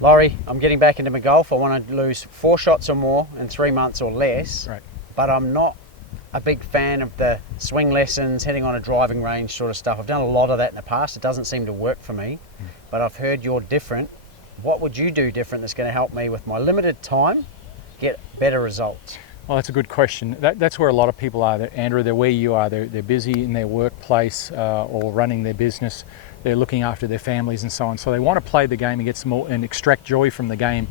Lawrie, I'm getting back into my golf. I want to lose 4 shots or more in 3 months or less. Right. But I'm not a big fan of the swing lessons, heading on a driving range sort of stuff. I've done a lot of that in the past. It doesn't seem to work for me. But I've heard you're different. What would you do different that's going to help me with my limited time get better results? Well, that's a good question. That's where a lot of people are. Andrew, they're where you are. They're busy in their workplace or running their business. They're looking after their families and so on. So they want to play the game and get some more and extract joy from the game.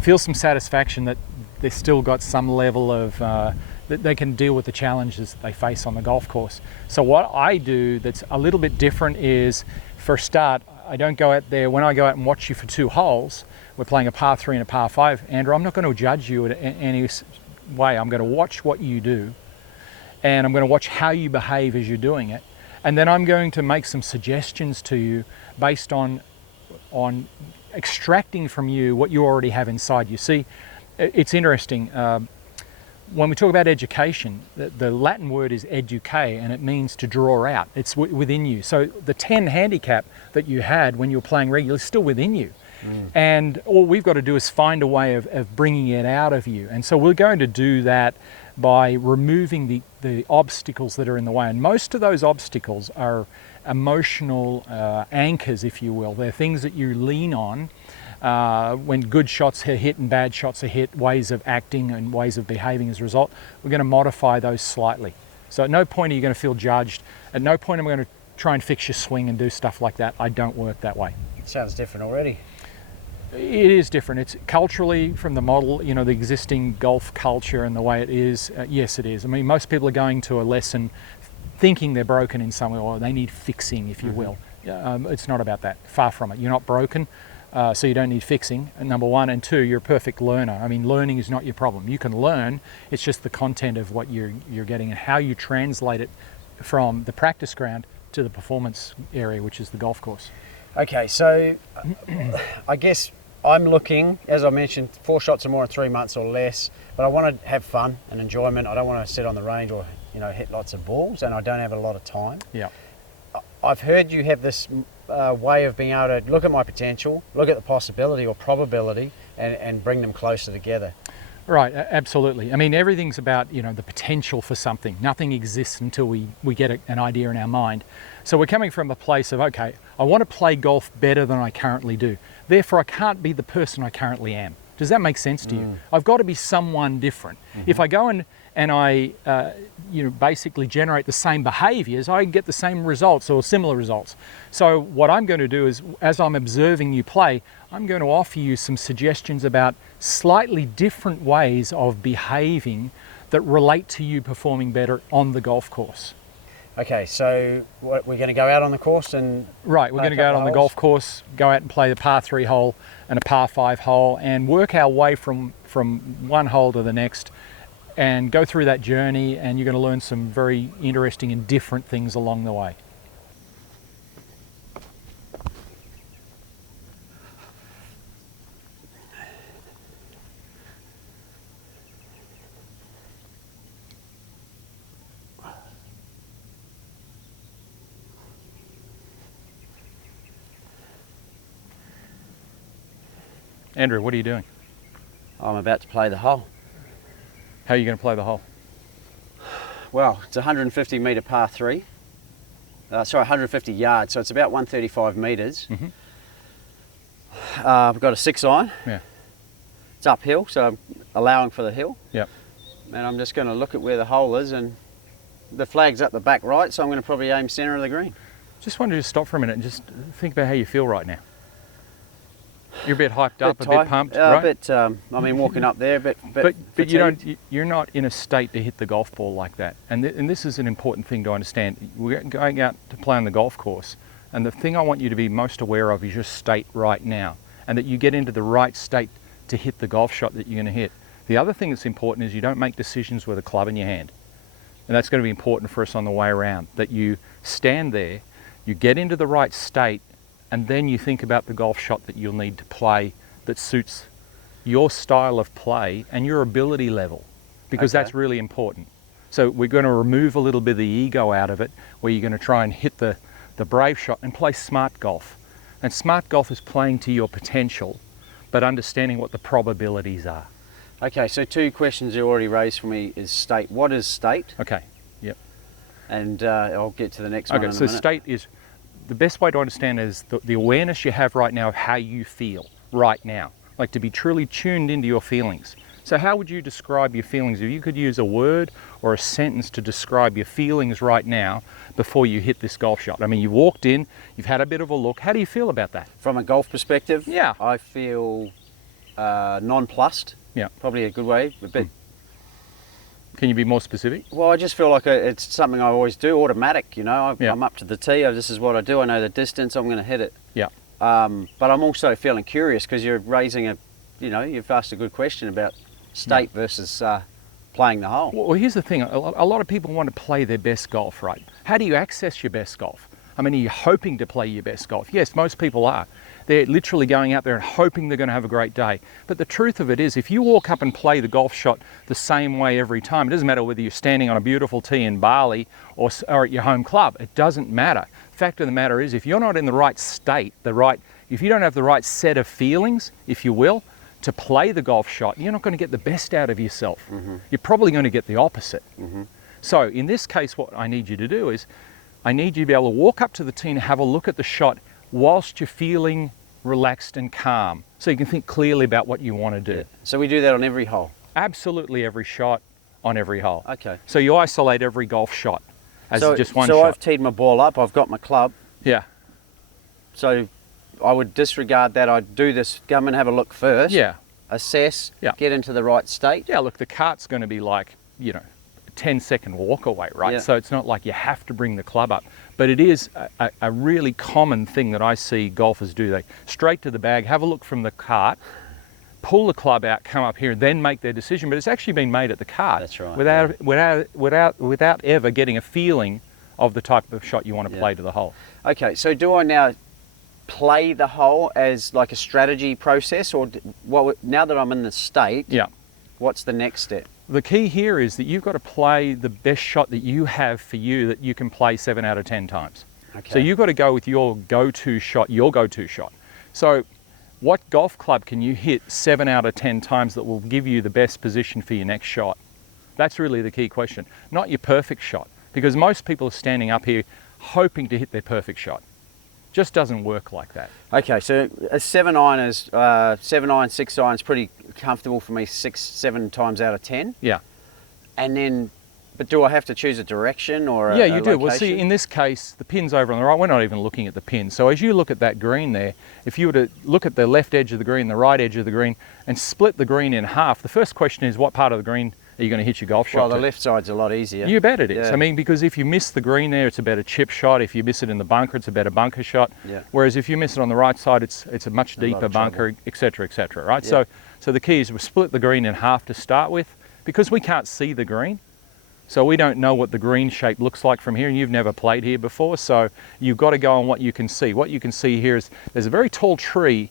Feel some satisfaction that they've still got some level of that they can deal with the challenges that they face on the golf course. So what I do that's a little bit different is, for a start, I don't go out there. When I go out and watch you for 2 holes, we're playing a par 3 and a par 5. Andrew, I'm not going to judge you in any way. I'm going to watch what you do, and I'm going to watch how you behave as you're doing it. And then I'm going to make some suggestions to you based on extracting from you what you already have inside you. See, it's interesting. When we talk about education, the Latin word is eduque, and it means to draw out. It's within you. So the 10 handicap that you had when you were playing regularly is still within you. And all we've got to do is find a way of bringing it out of you. And so we're going to do that by removing the obstacles that are in the way. And most of those obstacles are emotional anchors, if you will. They're things that you lean on when good shots are hit and bad shots are hit, ways of acting and ways of behaving as a result. We're going to modify those slightly. So at no point are you going to feel judged. At no point am I going to try and fix your swing and do stuff like that. I don't work that way. It sounds different already. It is different. It's culturally from the model, you know, the existing golf culture and the way it is. Yes, it is. I mean, most people are going to a lesson thinking they're broken in some way, or they need fixing, if you will. It's not about that. Far from it. You're not broken, so you don't need fixing, number one. And two, you're a perfect learner. I mean, learning is not your problem. You can learn. It's just the content of what you're getting and how you translate it from the practice ground to the performance area, which is the golf course. Okay, so I guess I'm looking, as I mentioned, 4 shots or more in 3 months or less, but I want to have fun and enjoyment. I don't want to sit on the range or, you know, hit lots of balls, and I don't have a lot of time. Yeah. I've heard you have this way of being able to look at my potential, look at the possibility or probability, and bring them closer together. Right, absolutely. I mean, everything's about, you know, the potential for something. Nothing exists until we get an idea in our mind. So we're coming from a place of, okay, I want to play golf better than I currently do. Therefore, I can't be the person I currently am. Does that make sense to you? I've got to be someone different. If I go and I basically generate the same behaviors, I get the same results or similar results. So what I'm going to do is, as I'm observing you play, I'm going to offer you some suggestions about slightly different ways of behaving that relate to you performing better on the golf course. Okay, so we're going to go out on the course and... Right, we're going to go out on the golf course, go out and play the par 3 hole and a par 5 hole, and work our way from one hole to the next and go through that journey, and you're going to learn some very interesting and different things along the way. Andrew, what are you doing? I'm about to play the hole. How are you going to play the hole? Well, it's a 150 metre par 3. 150 yards, so it's about 135 metres. I've got a 6-iron. Yeah. It's uphill, so I'm allowing for the hill. Yep. And I'm just going to look at where the hole is, and the flag's up the back right, so I'm going to probably aim centre of the green. Just wanted to stop for a minute and just think about how you feel right now. You're a bit hyped up, a bit pumped, right? A bit, I mean, walking up there, but you're not in a state to hit the golf ball like that. And this is an important thing to understand. We're going out to play on the golf course, and the thing I want you to be most aware of is your state right now, and that you get into the right state to hit the golf shot that you're going to hit. The other thing that's important is you don't make decisions with a club in your hand. And that's going to be important for us on the way around, that you stand there, you get into the right state, and then you think about the golf shot that you'll need to play that suits your style of play and your ability level, because that's really important. So we're going to remove a little bit of the ego out of it, where you're going to try and hit the brave shot and play smart golf. And smart golf is playing to your potential, but understanding what the probabilities are. Okay, so 2 questions you already raised for me is state. What is state? Okay, yep. And I'll get to the next one in a Okay, so minute. state is, the best way to understand is the awareness you have right now of how you feel right now, like to be truly tuned into your feelings. So how would you describe your feelings? If you could use a word or a sentence to describe your feelings right now before you hit this golf shot. I mean, you walked in, you've had a bit of a look. How do you feel about that? From a golf perspective, Yeah. I feel nonplussed. Yeah. Probably a good way. A bit. Can you be more specific? Well, I just feel like it's something I always do, automatic. You know, Yeah. I'm up to the tee. This is what I do. I know the distance. I'm going to hit it. Yeah. But I'm also feeling curious because you're raising you've asked a good question about state versus playing the hole. Well, here's the thing. A lot of people want to play their best golf, right? How do you access your best golf? I mean, are you hoping to play your best golf? Yes, most people are. They're literally going out there and hoping they're going to have a great day. But the truth of it is, if you walk up and play the golf shot the same way every time, it doesn't matter whether you're standing on a beautiful tee in Bali or at your home club, it doesn't matter. Fact of the matter is, if you're not in the right state, if you don't have the right set of feelings, if you will, to play the golf shot, you're not going to get the best out of yourself. Mm-hmm. You're probably going to get the opposite. Mm-hmm. So in this case, what I need you to do is, I need you to be able to walk up to the tee and have a look at the shot whilst you're feeling relaxed and calm, so you can think clearly about what you want to do. Yeah. So we do that on every hole? Absolutely every shot on every hole. Okay. So you isolate every golf shot as just one shot. So I've teed my ball up, I've got my club. Yeah. So I would disregard that. I'd do this, come and have a look first. Yeah. Assess, Yeah. get into the right state. Yeah, look, the cart's going to be like, a 10-second walk away, right? Yeah. So it's not like you have to bring the club up. But it is a really common thing that I see golfers do. They straight to the bag, have a look from the cart, pull the club out, come up here, then make their decision. But it's actually been made at the cart. That's right. Without ever getting a feeling of the type of shot you want to play to the hole. Okay, so do I now play the hole as like a strategy process, or now that I'm in the state, Yeah. what's the next step? The key here is that you've got to play the best shot that you have for you that you can play 7 out of 10 times. Okay. So you've got to go with your go-to shot. So what golf club can you hit 7 out of 10 times that will give you the best position for your next shot? That's really the key question. Not your perfect shot, because most people are standing up here hoping to hit their perfect shot. Just doesn't work like that. Okay, so a 7-iron is 7-iron, 6-iron is pretty comfortable for me 6-7 times out of 10. Yeah. And then, but do I have to choose a direction or a Yeah, you do. location? Well, see, in this case, the pin's over on the right. We're not even looking at the pin. So as you look at that green there, if you were to look at the left edge of the green, the right edge of the green, and split the green in half, the first question is, what part of the green are you going to hit your golf shot Well, the to? left side's a lot easier. You bet it is. Yeah. I mean, because if you miss the green there, it's a better chip shot. If you miss it in the bunker, it's a better bunker shot. Yeah. Whereas if you miss it on the right side, it's a much A lot deeper of bunker, etc., right? Yeah. So the key is we split the green in half to start with, because we can't see the green. So we don't know what the green shape looks like from here, and you've never played here before, so you've got to go on what you can see. What you can see here is there's a very tall tree.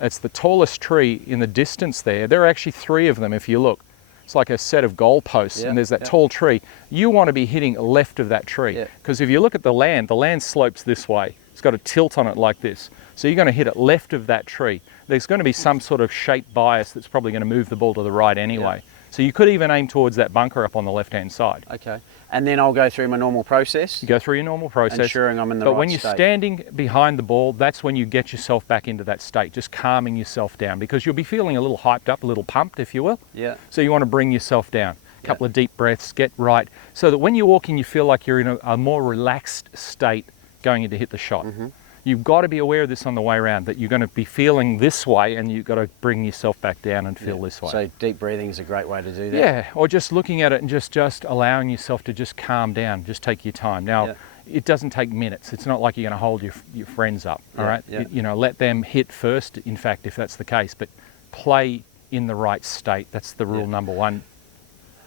It's the tallest tree in the distance there. There are actually 3 of them if you look. It's like a set of goalposts, and there's that tall tree. You want to be hitting left of that tree, because if you look at the land slopes this way. It's got a tilt on it like this. So you're going to hit it left of that tree. There's going to be some sort of shape bias that's probably going to move the ball to the right anyway. So you could even aim towards that bunker up on the left-hand side. Okay. And then I'll go through my normal process? You go through your normal process. Ensuring I'm in the right But when you're state. standing behind the ball, that's when you get yourself back into that state, just calming yourself down, because you'll be feeling a little hyped up, a little pumped, if you will. Yeah. So you want to bring yourself down. A couple of deep breaths, get right, so that when you're walking, you feel like you're in a more relaxed state going in to hit the shot. Mm-hmm. You've got to be aware of this on the way around, that you're going to be feeling this way, and you've got to bring yourself back down and feel this way. So deep breathing is a great way to do that? Yeah, or just looking at it and just allowing yourself to just calm down, just take your time. Now, it doesn't take minutes. It's not like you're going to hold your friends up, all right? Yeah. Let them hit first, in fact, if that's the case, but play in the right state. That's the rule number 1.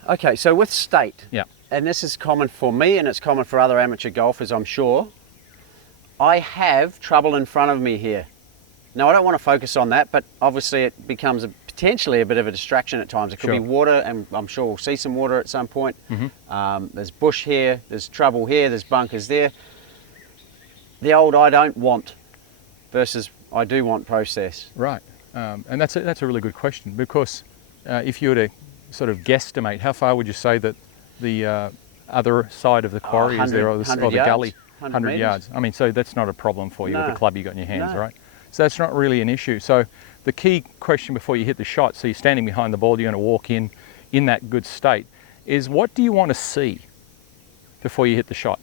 Okay, so with state, Yeah. and this is common for me and it's common for other amateur golfers, I'm sure, I have trouble in front of me here. Now, I don't want to focus on that, but obviously it becomes potentially a bit of a distraction at times. It could be water, and I'm sure we'll see some water at some point. Mm-hmm. There's bush here, there's trouble here, there's bunkers there. The old I don't want versus I do want process. Right. And that's a really good question, because if you were to sort of guesstimate, how far would you say that the other side of the quarry is there, or the gully? 100 yards. I mean, so that's not a problem for you with the club you got in your hands, right? So that's not really an issue. So the key question before you hit the shot, so you're standing behind the ball, you're going to walk in that good state, is what do you want to see before you hit the shot,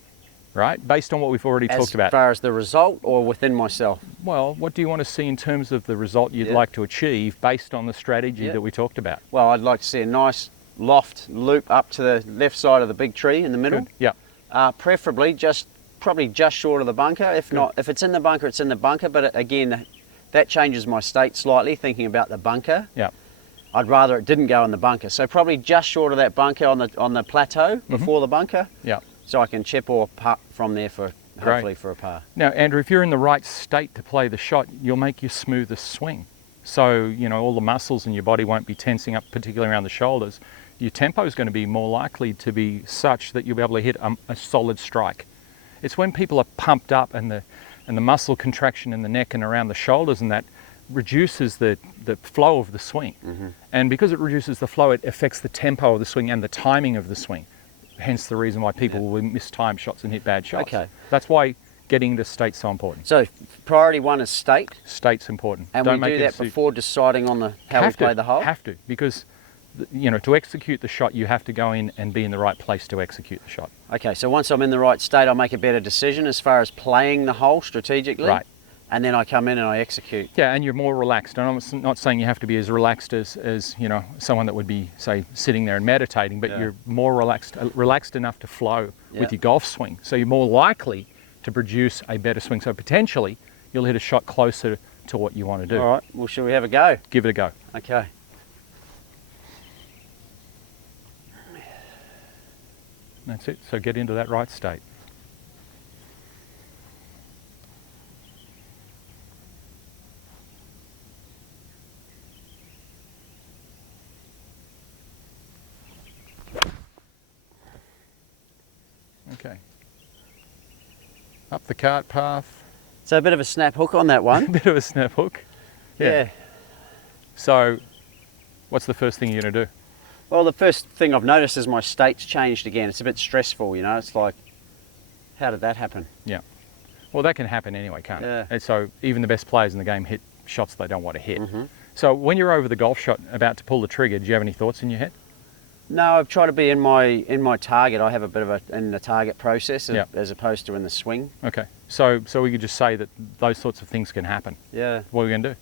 right? Based on what we've already talked about. As far as the result, or within myself? Well, what do you want to see in terms of the result you'd like to achieve based on the strategy that we talked about? Well, I'd like to see a nice loft loop up to the left side of the big tree in the middle. Good. Yeah. Preferably probably just short of the bunker. If not, if it's in the bunker, it's in the bunker. But again, that changes my state slightly, thinking about the bunker. Yeah. I'd rather it didn't go in the bunker. So probably just short of that bunker on the plateau before the bunker. Yeah. So I can chip or putt from there for hopefully for a par. Now, Andrew, if you're in the right state to play the shot, you'll make your smoothest swing. So, you know, all the muscles in your body won't be tensing up, particularly around the shoulders. Your tempo is going to be more likely to be such that you'll be able to hit a solid strike. It's when people are pumped up and the muscle contraction in the neck and around the shoulders and that reduces the flow of the swing. And because it reduces the flow, it affects the tempo of the swing and the timing of the swing. Hence the reason why people will miss time shots and hit bad shots. Okay. That's why getting into state's so important. So priority one is state. State's important. And Don't we do that before deciding on how we play the hole? Have to, because you know, to execute the shot, you have to go in and be in the right place to execute the shot. Okay, so once I'm in the right state, I'll make a better decision as far as playing the hole strategically. Right. And then I come in and I execute. Yeah, and you're more relaxed. And I'm not saying you have to be as relaxed as you know, someone that would be, say, sitting there and meditating, but you're more relaxed enough to flow with your golf swing. So you're more likely to produce a better swing. So potentially, you'll hit a shot closer to what you want to do. All right, well, shall we have a go? Give it a go. Okay. That's it. So get into that right state. Okay. Up the cart path. So a bit of a snap hook on that A one. bit of a snap hook. Yeah. So what's the first thing you're going to do? Well, the first thing I've noticed is my state's changed again. It's a bit stressful, you know. It's like, how did that happen? Yeah. Well, that can happen anyway, can't Yeah. it? And so even the best players in the game hit shots they don't want to hit. So when you're over the golf shot about to pull the trigger, do you have any thoughts in your head? No, I've tried to be in my target. I have a bit of in the target process as opposed to in the swing. Okay. So we could just say that those sorts of things can happen. Yeah. What are we going to do?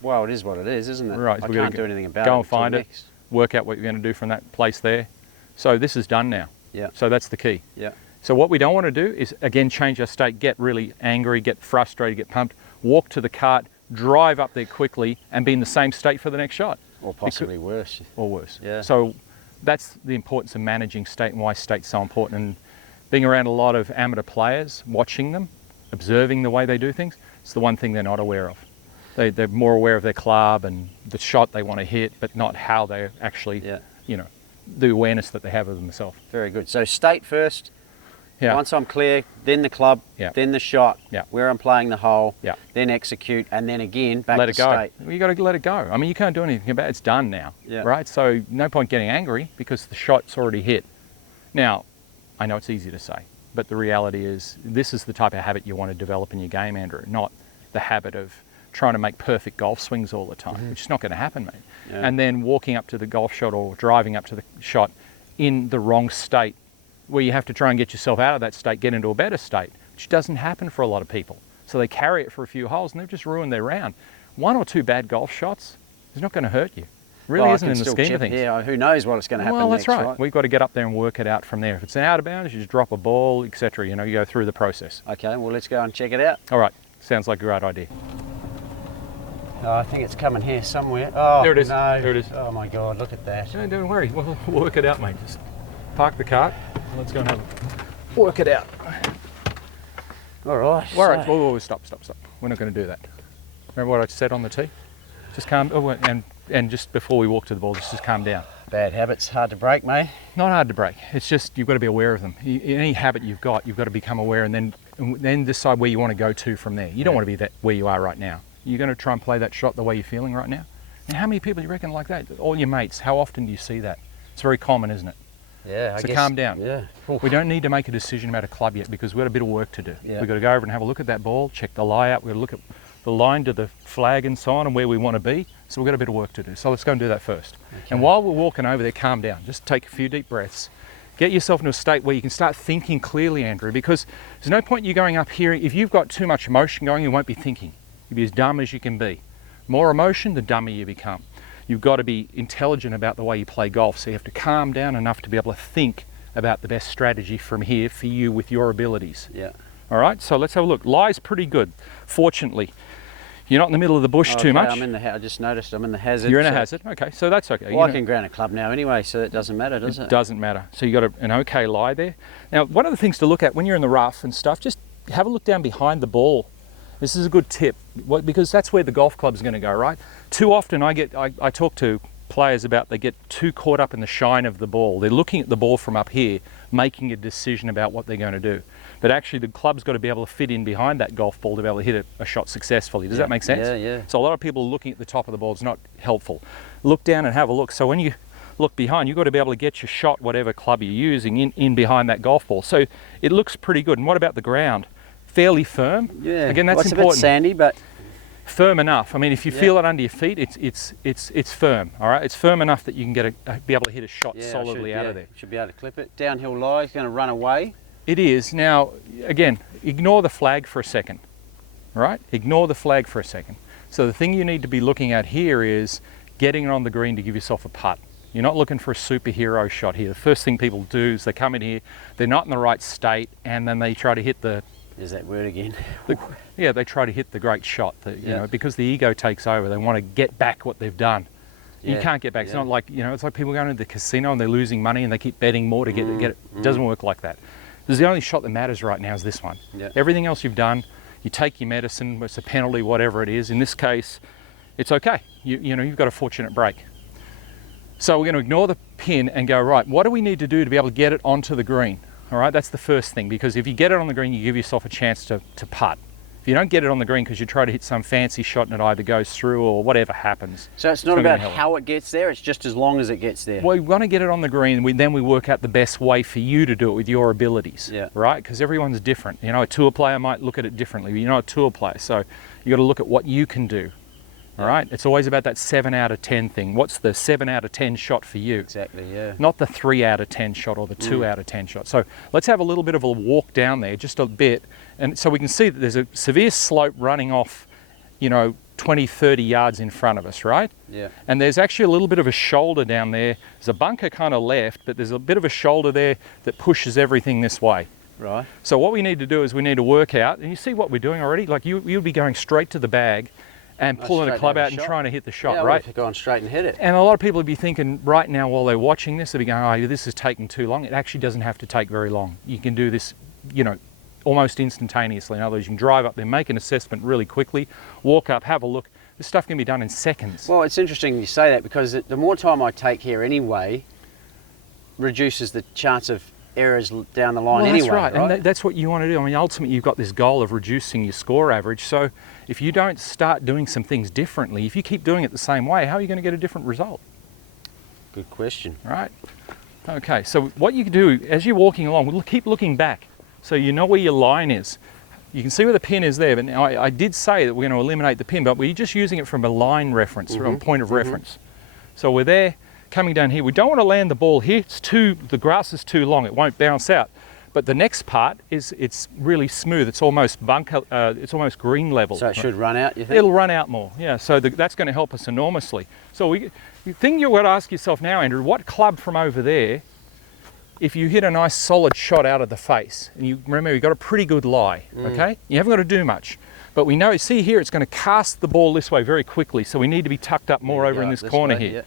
Well, it is what it is, isn't it? Right. I can't do anything about it. Go and find it. Work out what you're going to do from that place there. So this is done now. Yeah. So that's the key. Yeah. So what we don't want to do is, again, change our state, get really angry, get frustrated, get pumped, walk to the cart, drive up there quickly and be in the same state for the next shot. Or possibly worse. Or worse. Yeah. So that's the importance of managing state and why state's so important. And being around a lot of amateur players, watching them, observing the way they do things, it's the one thing they're not aware of. They're more aware of their club and the shot they want to hit, but not how they actually, you know, the awareness that they have of themselves. Very good. So state first. Yeah. Once I'm clear, then the club, then the shot, where I'm playing the hole, then execute, and then again back to state. You got to let it go. I mean, you can't do anything about it. It's done now, right? So no point getting angry because the shot's already hit. Now, I know it's easy to say, but the reality is this is the type of habit you want to develop in your game, Andrew, not the habit of trying to make perfect golf swings all the time, which is not going to happen, mate. Yeah. And then walking up to the golf shot or driving up to the shot in the wrong state, where you have to try and get yourself out of that state, get into a better state, which doesn't happen for a lot of people. So they carry it for a few holes and they've just ruined their round. One or two bad golf shots is not going to hurt you. Really isn't in the scheme of things. Yeah, who knows what's going to happen next, that's right. right? We've got to get up there and work it out from there. If it's out of bounds, you just drop a ball, etc. You know, you go through the process. Okay, well, let's go and check it out. All right, sounds like a great idea. Oh, I think it's coming here somewhere. Oh, there it is. No. There it is. Oh my God, look at that. No, don't worry. We'll work it out, mate. Just park the cart. And let's go and work it out. All right. All right. Whoa, stop. We're not going to do that. Remember what I said on the tee? Just calm. Oh, and just before we walk to the ball, just calm down. Bad habits, hard to break, mate. Not hard to break. It's just you've got to be aware of them. Any habit you've got to become aware, and then decide where you want to go to from there. You don't want to be where you are right now. you're going to try and play that shot the way you're feeling right now. And how many people do you reckon like that? All your mates, how often do you see that? It's very common, isn't it? Yeah, I So guess, calm down. Yeah. We don't need to make a decision about a club yet because we've got a bit of work to do. Yeah. We've got to go over and have a look at that ball, check the lie out, we've got to look at the line to the flag and so on and where we want to be. So we've got a bit of work to do. So let's go and do that first. Okay. And while we're walking over there, calm down. Just take a few deep breaths. Get yourself into a state where you can start thinking clearly, Andrew, because there's no point you going up here. If you've got too much emotion going, you won't be thinking. You'll be as dumb as you can be. More emotion, the dumber you become. You've got to be intelligent about the way you play golf. So you have to calm down enough to be able to think about the best strategy from here for you with your abilities. Yeah. All right, so let's have a look. Lie's pretty good, fortunately. You're not in the middle of the bush too much. I just noticed I'm in the hazard. You're in a hazard, okay, so that's okay. Well, I can ground a club now anyway, so it doesn't matter, does it? It doesn't matter. So you got an okay lie there. Now, one of the things to look at when you're in the rough and stuff, just have a look down behind the ball. This is a good tip, because that's where the golf club's going to go, right? Too often I talk to players about they get too caught up in the shine of the ball. They're looking at the ball from up here, making a decision about what they're going to do. But actually the club's got to be able to fit in behind that golf ball to be able to hit a shot successfully. Does that make sense? Yeah. So a lot of people looking at the top of the ball is not helpful. Look down and have a look. So when you look behind, you've got to be able to get your shot, whatever club you're using, in behind that golf ball. So it looks pretty good. And what about the ground? Fairly firm? Yeah. Again, that's important. important. It's a bit sandy, but Firm enough. I mean, if you feel it under your feet, it's firm. All right, it's firm enough that you can be able to hit a shot solidly out of there. Should be able to clip it. Downhill lie, it's going to run away. It is. Now, again, ignore the flag for a second. All right, ignore the flag for a second. So the thing you need to be looking at here is getting it on the green to give yourself a putt. You're not looking for a superhero shot here. The first thing people do is they come in here, they're not in the right state, and then they try to hit the There's that word again. they try to hit the great shot. You know, because the ego takes over. They want to get back what they've done. You can't get back. It's not like, it's like people going to the casino and they're losing money and they keep betting more to get it. It doesn't work like that. There's the only shot that matters right now is this one. Everything else you've done, you take your medicine, it's a penalty, whatever it is. In this case, it's okay. You've got a fortunate break. So we're going to ignore the pin and go, right, what do we need to do to be able to get it onto the green? All right, that's the first thing, because if you get it on the green, you give yourself a chance to putt. If you don't get it on the green because you try to hit some fancy shot and it either goes through or whatever happens. So it's not about how it gets there, it's just as long as it gets there. Well, we want to get it on the green, then we work out the best way for you to do it with your abilities, right? Because everyone's different. A tour player might look at it differently. You're not a tour player, so you got to look at what you can do. All right, it's always about that 7 out of 10 thing. What's the 7 out of 10 shot for you? Exactly, yeah. Not the 3 out of 10 shot or the 2 out of 10 shot. So let's have a little bit of a walk down there, just a bit. And so we can see that there's a severe slope running off, 20, 30 yards in front of us, right? Yeah. And there's actually a little bit of a shoulder down there. There's a bunker kind of left, but there's a bit of a shoulder there that pushes everything this way. Right. So what we need to do is we need to work out, and you see what we're doing already? Like you'll be going straight to the bag and pulling a club out and trying to hit the shot, right? Yeah, going straight and hit it. And a lot of people would be thinking right now while they're watching this, they'll be going, oh, this is taking too long. It actually doesn't have to take very long. You can do this, almost instantaneously. In other words, you can drive up there, make an assessment really quickly, walk up, have a look. This stuff can be done in seconds. Well, it's interesting you say that, because the more time I take here anyway, reduces the chance of errors down the line anyway. That's right, and that's what you want to do. I mean, ultimately, you've got this goal of reducing your score average. So if you don't start doing some things differently, if you keep doing it the same way, how are you going to get a different result? Good question. Right. Okay, so what you can do as you're walking along, we'll keep looking back so you know where your line is. You can see where the pin is there, but now I did say that we're going to eliminate the pin, but we're just using it from a line reference, from a point of reference. So we're there, coming down here. We don't want to land the ball here. The grass is too long. It won't bounce out. But the next part it's really smooth. It's almost it's almost green level. So it should run out, you think? It'll run out more, yeah. So that's going to help us enormously. So the thing you've got to ask yourself now, Andrew, what club from over there, if you hit a nice solid shot out of the face, and you remember you've got a pretty good lie, okay? You haven't got to do much. But we know, see here, it's going to cast the ball this way very quickly. So we need to be tucked up more over in this corner here. Yeah.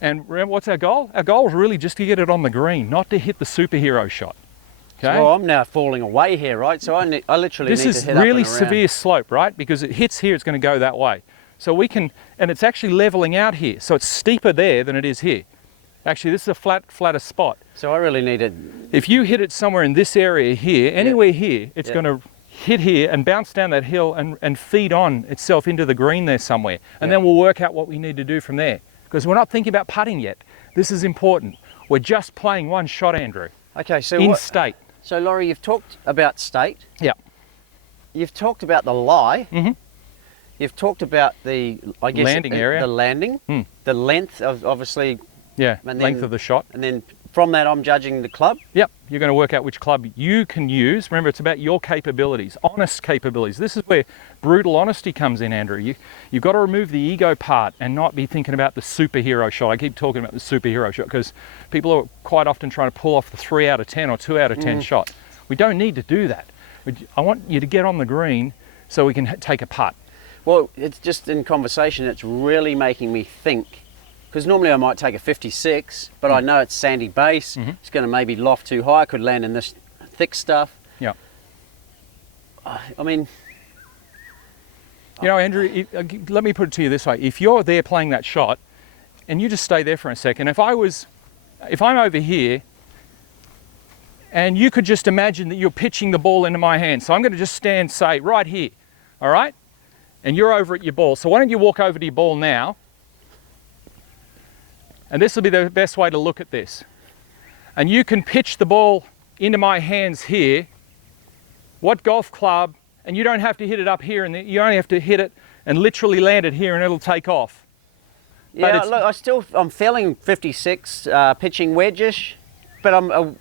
And remember, what's our goal? Our goal is really just to get it on the green, not to hit the superhero shot. Okay? Well, I'm now falling away here, right? So I literally need to head up and around. This is really severe slope, right? Because it hits here, it's going to go that way. So we can, and it's actually leveling out here. So it's steeper there than it is here. Actually, this is a flatter spot. So I really need to... If you hit it somewhere in this area here, anywhere here, it's going to hit here and bounce down that hill and feed on itself into the green there somewhere. And then we'll work out what we need to do from there. Because we're not thinking about putting yet. This is important. We're just playing one shot, Andrew. Okay, so in state. So Lawrie, you've talked about state. Yeah. You've talked about the lie. Mm-hmm. You've talked about the, I guess, landing area. The landing, the length of, obviously. Yeah, and length of the shot. And then from that, I'm judging the club. Yep, you're going to work out which club you can use. Remember, it's about your capabilities, honest capabilities. This is where brutal honesty comes in, Andrew. You've got to remove the ego part and not be thinking about the superhero shot. I keep talking about the superhero shot because people are quite often trying to pull off the 3 out of 10 or 2 out of 10 shot. We don't need to do that. I want you to get on the green so we can take a putt. Well, it's just in conversation, it's really making me think, because normally I might take a 56, but I know it's sandy base, it's going to maybe loft too high, I could land in this thick stuff. Yeah. I mean... You know, Andrew, let me put it to you this way. If you're there playing that shot, and you just stay there for a second, if I'm over here, and you could just imagine that you're pitching the ball into my hand, so I'm going to just stand, say, right here, all right? And you're over at your ball. So why don't you walk over to your ball now? And this will be the best way to look at this. And you can pitch the ball into my hands here. What golf club? And you don't have to hit it up here, and you only have to hit it and literally land it here, and it'll take off. Yeah, look, I'm feeling 56 pitching wedge-ish, but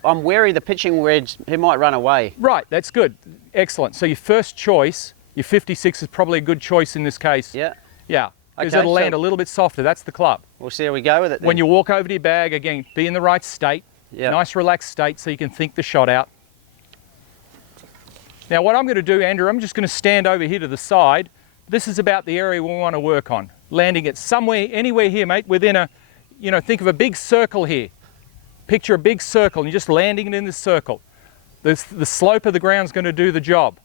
I'm wary the pitching wedge, he might run away. Right, that's good. Excellent. So your first choice, your 56 is probably a good choice in this case. Yeah. Yeah, because Okay, it'll land a little bit softer. That's the club. We'll see how we go with it then. When you walk over to your bag, again, be in the right state. Yeah. Nice relaxed state so you can think the shot out. Now what I'm going to do, Andrew, I'm just going to stand over here to the side. This is about the area we want to work on. Landing it somewhere, anywhere here, mate, within a, think of a big circle here. Picture a big circle and you're just landing it in this circle. The slope of the ground's going to do the job.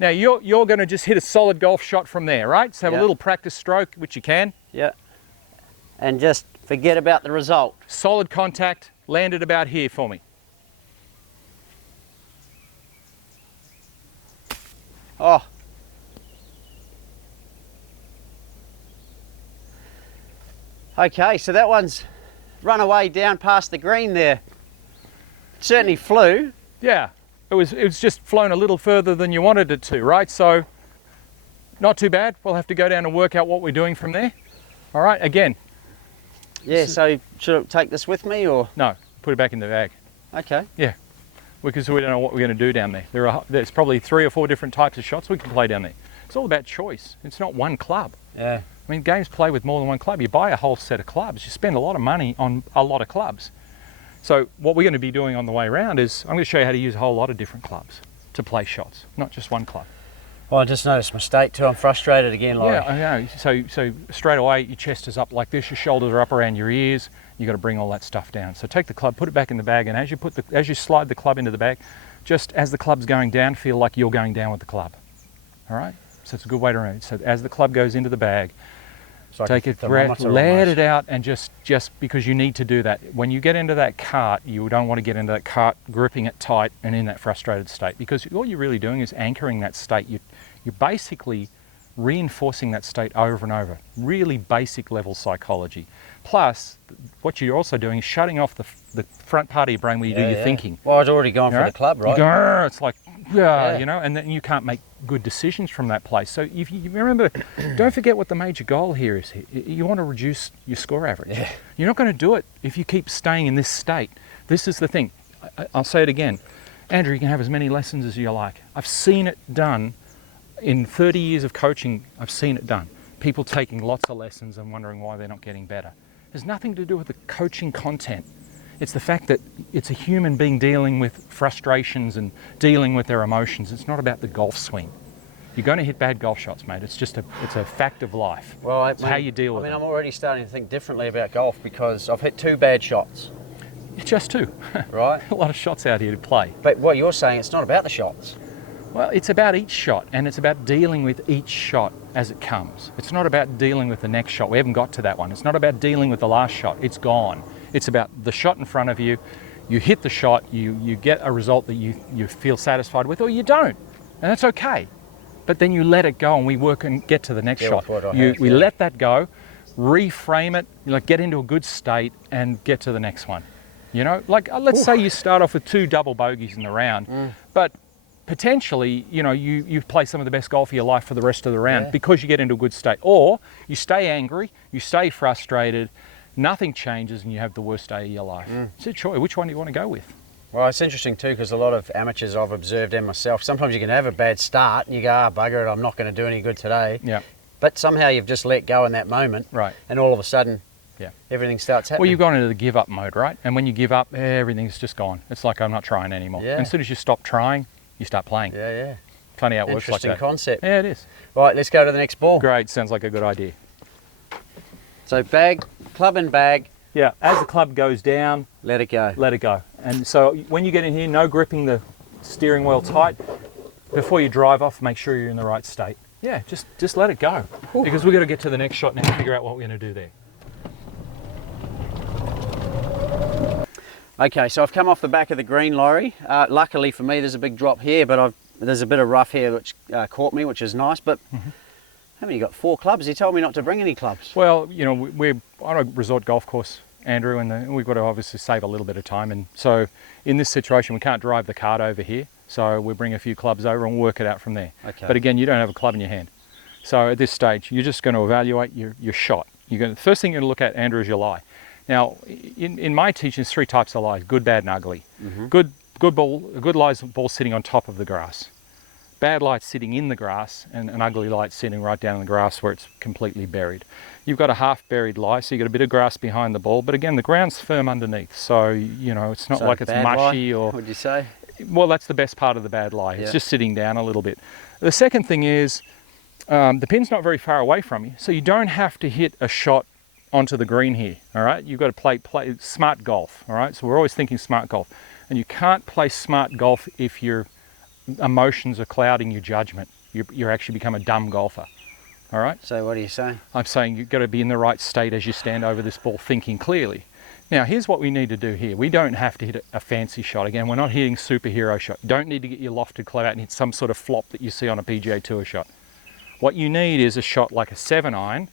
Now you're going to just hit a solid golf shot from there, right? So have a little practice stroke, which you can. Yeah. And just forget about the result. Solid contact, land it about here for me. Oh. Okay, so that one's run away down past the green there. Certainly flew. Yeah, it was just flown a little further than you wanted it to, right? So not too bad. We'll have to go down and work out what we're doing from there. All right, again. Yeah, so should I take this with me or? No, put it back in the bag. Okay. Yeah, because we don't know what we're going to do down there. There's probably 3 or 4 different types of shots we can play down there. It's all about choice. It's not one club. Yeah. I mean, games play with more than one club. You buy a whole set of clubs. You spend a lot of money on a lot of clubs. So what we're going to be doing on the way around is I'm going to show you how to use a whole lot of different clubs to play shots, not just one club. Well, I just noticed my state too. I'm frustrated again, Lawrie. Yeah, I know. So straight away, your chest is up like this, your shoulders are up around your ears. You've got to bring all that stuff down. So take the club, put it back in the bag, and as you slide the club into the bag, just as the club's going down, feel like you're going down with the club. All right? So it's a good way to remember. So as the club goes into the bag, so take a breath, let it out, and just because you need to do that. When you get into that cart, you don't want to get into that cart gripping it tight and in that frustrated state, because all you're really doing is anchoring that state. You're basically reinforcing that state over and over. Really basic level psychology. Plus, what you're also doing is shutting off the front part of your brain where you do your thinking. Well, I'd already gone for the club, right? It's like, and then you can't make good decisions from that place. So if you remember, don't forget what the major goal here is. You want to reduce your score average. Yeah. You're not going to do it if you keep staying in this state. This is the thing. I'll say it again. Andrew, you can have as many lessons as you like. I've seen it done. In 30 years of coaching, I've seen it done. People taking lots of lessons and wondering why they're not getting better. There's nothing to do with the coaching content. It's the fact that it's a human being dealing with frustrations and dealing with their emotions. It's not about the golf swing. You're going to hit bad golf shots, mate. It's a fact of life. Well, it's how you deal with it. I'm already starting to think differently about golf because I've hit 2 bad shots. Just 2. Right. A lot of shots out here to play. But what you're saying, it's not about the shots. Well, it's about each shot, and it's about dealing with each shot as it comes. It's not about dealing with the next shot. We haven't got to that one. It's not about dealing with the last shot. It's gone. It's about the shot in front of you. You hit the shot, you get a result that you feel satisfied with, or you don't. And that's okay. But then you let it go and we work and get to the next Deal shot. with what I have, We yeah. let that go, reframe it, get into a good state and get to the next one. Let's say you start off with 2 double bogeys in the round, but potentially, you've played some of the best golf of your life for the rest of the round because you get into a good state. Or you stay angry, you stay frustrated, nothing changes and you have the worst day of your life. It's a choice. Which one do you want to go with? Well, it's interesting too, because a lot of amateurs I've observed and myself, sometimes you can have a bad start and you go, bugger it, I'm not going to do any good today. Yeah. But somehow you've just let go in that moment. Right. And all of a sudden, Yeah. everything starts happening. Well, you've gone into the give up mode, right? And when you give up, everything's just gone. It's like, I'm not trying anymore. Yeah. And as soon as you stop trying, you start playing. Yeah. Funny how it works like Interesting that. concept. Yeah, it is. Right, let's go to the next ball. Great, sounds like a good idea. So bag, club and bag, Yeah, as the club goes down, let it go. let it go. And so when you get in here, no gripping the steering wheel tight. Before you drive off, make sure you're in the right state. Yeah, just let it go. Because we've got to get to the next shot now and figure out what we're going to do there. Okay, so I've come off the back of the green, Lawrie. Luckily for me, there's a big drop here, but there's a bit of rough here which caught me, which is nice. But haven't you got 4 clubs? You told me not to bring any clubs. Well, we're on a resort golf course, Andrew, and we've got to obviously save a little bit of time. And so in this situation, we can't drive the cart over here. So we bring a few clubs over and work it out from there. Okay. But again, you don't have a club in your hand. So at this stage, you're just going to evaluate your shot. The first thing you're going to look at, Andrew, is your lie. Now, in my teaching, there's 3 types of lies: good, bad, and ugly. Good lie is ball sitting on top of the grass. Bad light sitting in the grass, and an ugly light sitting right down in the grass where it's completely buried. You've got a half-buried lie, so you've got a bit of grass behind the ball, but again, the ground's firm underneath, so it's not like it's bad mushy lie, or. would you say? Well, that's the best part of the bad lie. It's Yeah. just sitting down a little bit. The second thing is the pin's not very far away from you, so you don't have to hit a shot onto the green here, all right? You've got to play smart golf, all right? So we're always thinking smart golf. And you can't play smart golf if your emotions are clouding your judgment. You actually become a dumb golfer, all right? So what do you say? I'm saying you've got to be in the right state as you stand over this ball thinking clearly. Now, here's what we need to do here. We don't have to hit a fancy shot. Again, we're not hitting superhero shot. You don't need to get your lofted club out and hit some sort of flop that you see on a PGA Tour shot. What you need is a shot like a 7-iron,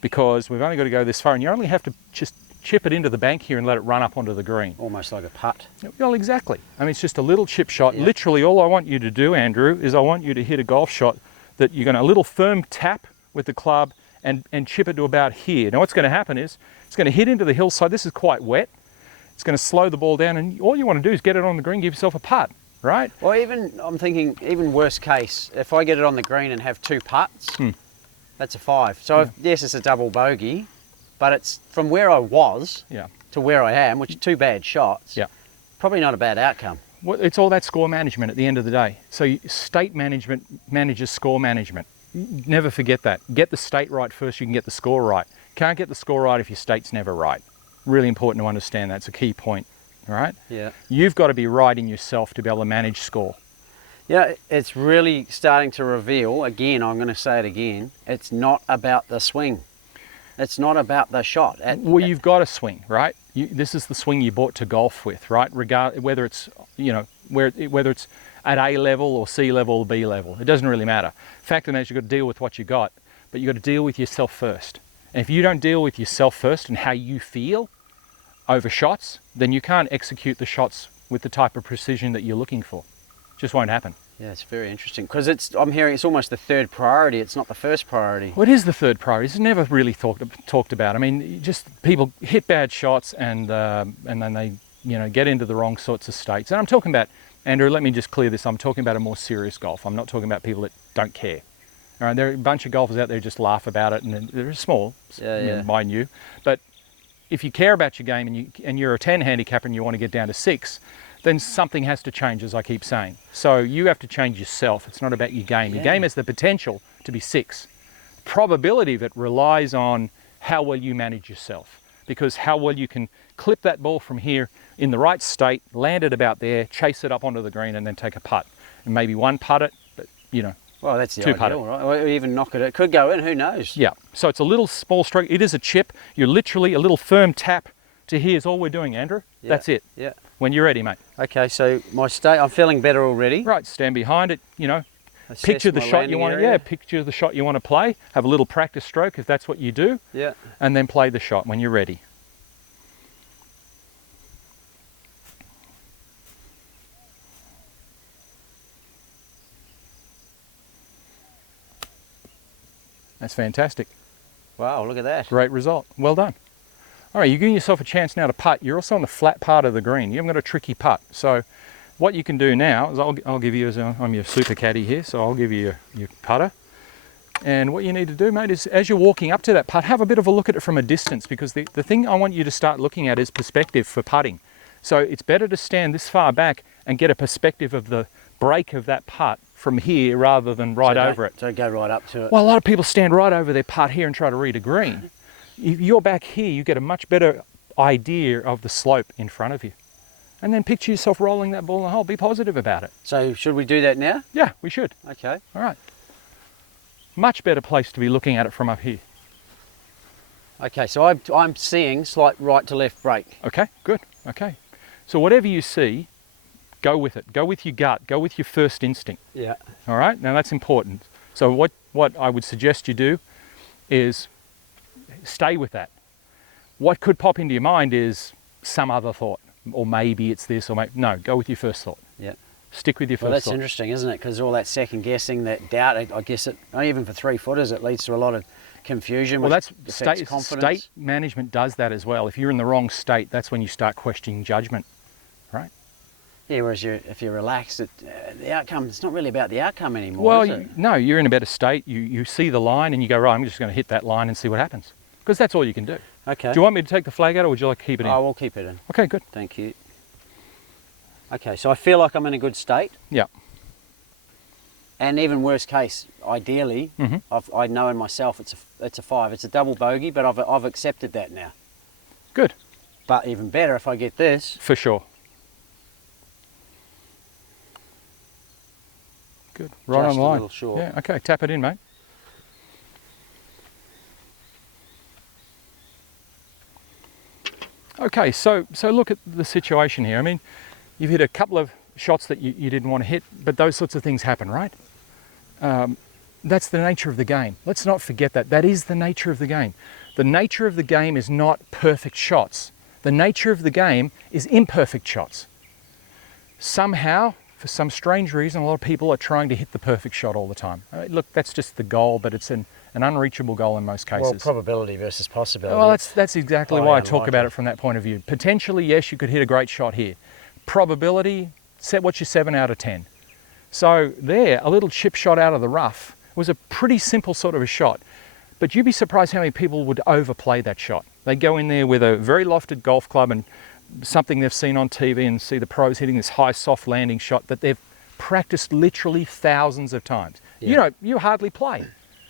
because we've only got to go this far, and you only have to just chip it into the bank here and let it run up onto the green. Almost like a putt. Well, exactly. I mean, it's just a little chip shot. Yeah. Literally, all I want you to do, Andrew, is I want you to hit a golf shot that you're going to a little firm tap with the club and chip it to about here. Now, what's going to happen is it's going to hit into the hillside. This is quite wet. It's going to slow the ball down, and all you want to do is get it on the green, give yourself a putt, right? Or I'm thinking, even worst case, if I get it on the green and have 2 putts, that's a 5. So yes, it's a double bogey, but it's from where I was to where I am, which is 2 bad shots. Yeah. Probably not a bad outcome. Well, it's all that score management at the end of the day. So state management manages score management. Never forget that. Get the state right first, you can get the score right. Can't get the score right if your state's never right. Really important to understand that. It's a key point, all right? Yeah. You've got to be right in yourself to be able to manage score. Yeah, it's really starting to reveal, again, I'm going to say it again, it's not about the swing. It's not about the shot. Well, you've got a swing, right? This is the swing you bought to golf with, right? Whether it's, whether it's at A level or C level or B level, it doesn't really matter. Fact of the matter is you've got to deal with what you got, but you've got to deal with yourself first. And if you don't deal with yourself first and how you feel over shots, then you can't execute the shots with the type of precision that you're looking for. It just won't happen. Yeah, it's very interesting because I'm hearing it's almost the 3rd priority. It's not the 1st priority. Well, it is the 3rd priority. It's never really talked about. I mean, just people hit bad shots and then they get into the wrong sorts of states. And I'm talking about, Andrew, let me just clear this. I'm talking about a more serious golf. I'm not talking about people that don't care. All right, there are a bunch of golfers out there who just laugh about it, and they're small, mind you. But if you care about your game and you're a 10 handicapper and you want to get down to 6, then something has to change, as I keep saying. So you have to change yourself. It's not about your game. Your game has the potential to be 6. Probability of it relies on how well you manage yourself, because how well you can clip that ball from here in the right state, land it about there, chase it up onto the green, and then take a putt. And maybe 1 putt it, but Well, that's the 2 putt ideal, right? Or even knock it. It could go in, who knows? Yeah, so it's a little small stroke. It is a chip. You're literally a little firm tap to here is all we're doing, Andrew. Yeah. That's it. Yeah. When you're ready, mate. Okay, so my state, I'm feeling better already. Right, stand behind it, picture the my shot you landing want to, area. picture the shot you want to play, have a little practice stroke if that's what you do, Yeah. and then play the shot when you're ready. That's fantastic. Wow, look at that. Great result. Well done. All right, you're giving yourself a chance now to putt. You're also on the flat part of the green. You haven't got a tricky putt. So what you can do now is I'll give you, I'm your super caddy here, so I'll give you your putter. And what you need to do, mate, is as you're walking up to that putt, have a bit of a look at it from a distance, because the thing I want you to start looking at is perspective for putting. So it's better to stand this far back and get a perspective of the break of that putt from here rather than right over it. Don't go right up to it. Well, a lot of people stand right over their putt here and try to read a green. If you're back here, you get a much better idea of the slope in front of you. And then picture yourself rolling that ball in the hole. Be positive about it. So should we do that now? Yeah, we should. Okay. All right. Much better place to be looking at it from up here. Okay, so I'm seeing slight right to left break. Okay, good. Okay. So whatever you see, go with it. Go with your gut. Go with your first instinct. Yeah. All right? Now that's important. So what I would suggest you do is stay with that. What could pop into your mind is some other thought, or maybe it's this, or maybe, no, go with your first thought. Yeah. Stick with your first Well, that's thought. interesting, isn't it? Because all that second guessing, that doubt, I guess even for 3-footers, it leads to a lot of confusion. Well, which that's affects confidence. state management does that as well. If you're in the wrong state, that's when you start questioning judgment, right? Yeah, whereas if you're relaxed, the outcome, it's not really about the outcome anymore, Well, is it? no, you're in a better state. You see the line and you go, right, I'm just going to hit that line and see what happens. Because that's all you can do. Okay. Do you want me to take the flag out, or would you like to keep it in? Oh, we'll keep it in. Okay, good. Thank you. Okay, so I feel like I'm in a good state. Yeah. And even worst case, ideally, I know in myself it's a 5. It's a double bogey, but I've accepted that now. Good. But even better if I get this. For sure. Good. Right Just on the a line. little short. Yeah, okay, tap it in, mate. Okay, so look at the situation here. I mean, you've hit a couple of shots that you didn't want to hit, but those sorts of things happen, right? That's the nature of the game. Let's not forget that. That is the nature of the game. The nature of the game is not perfect shots. The nature of the game is imperfect shots. Somehow, for some strange reason, a lot of people are trying to hit the perfect shot all the time. Look, that's just the goal, but it's an unreachable goal in most cases. Well, probability versus possibility. Well, that's exactly why I talk unlikely. about it from that point of view. Potentially, yes, you could hit a great shot here. Probability, what's your 7 out of 10? So there, a little chip shot out of the rough was a pretty simple sort of a shot. But you'd be surprised how many people would overplay that shot. They go in there with a very lofted golf club and something they've seen on TV and see the pros hitting this high soft landing shot that they've practiced literally thousands of times. Yeah. You hardly play.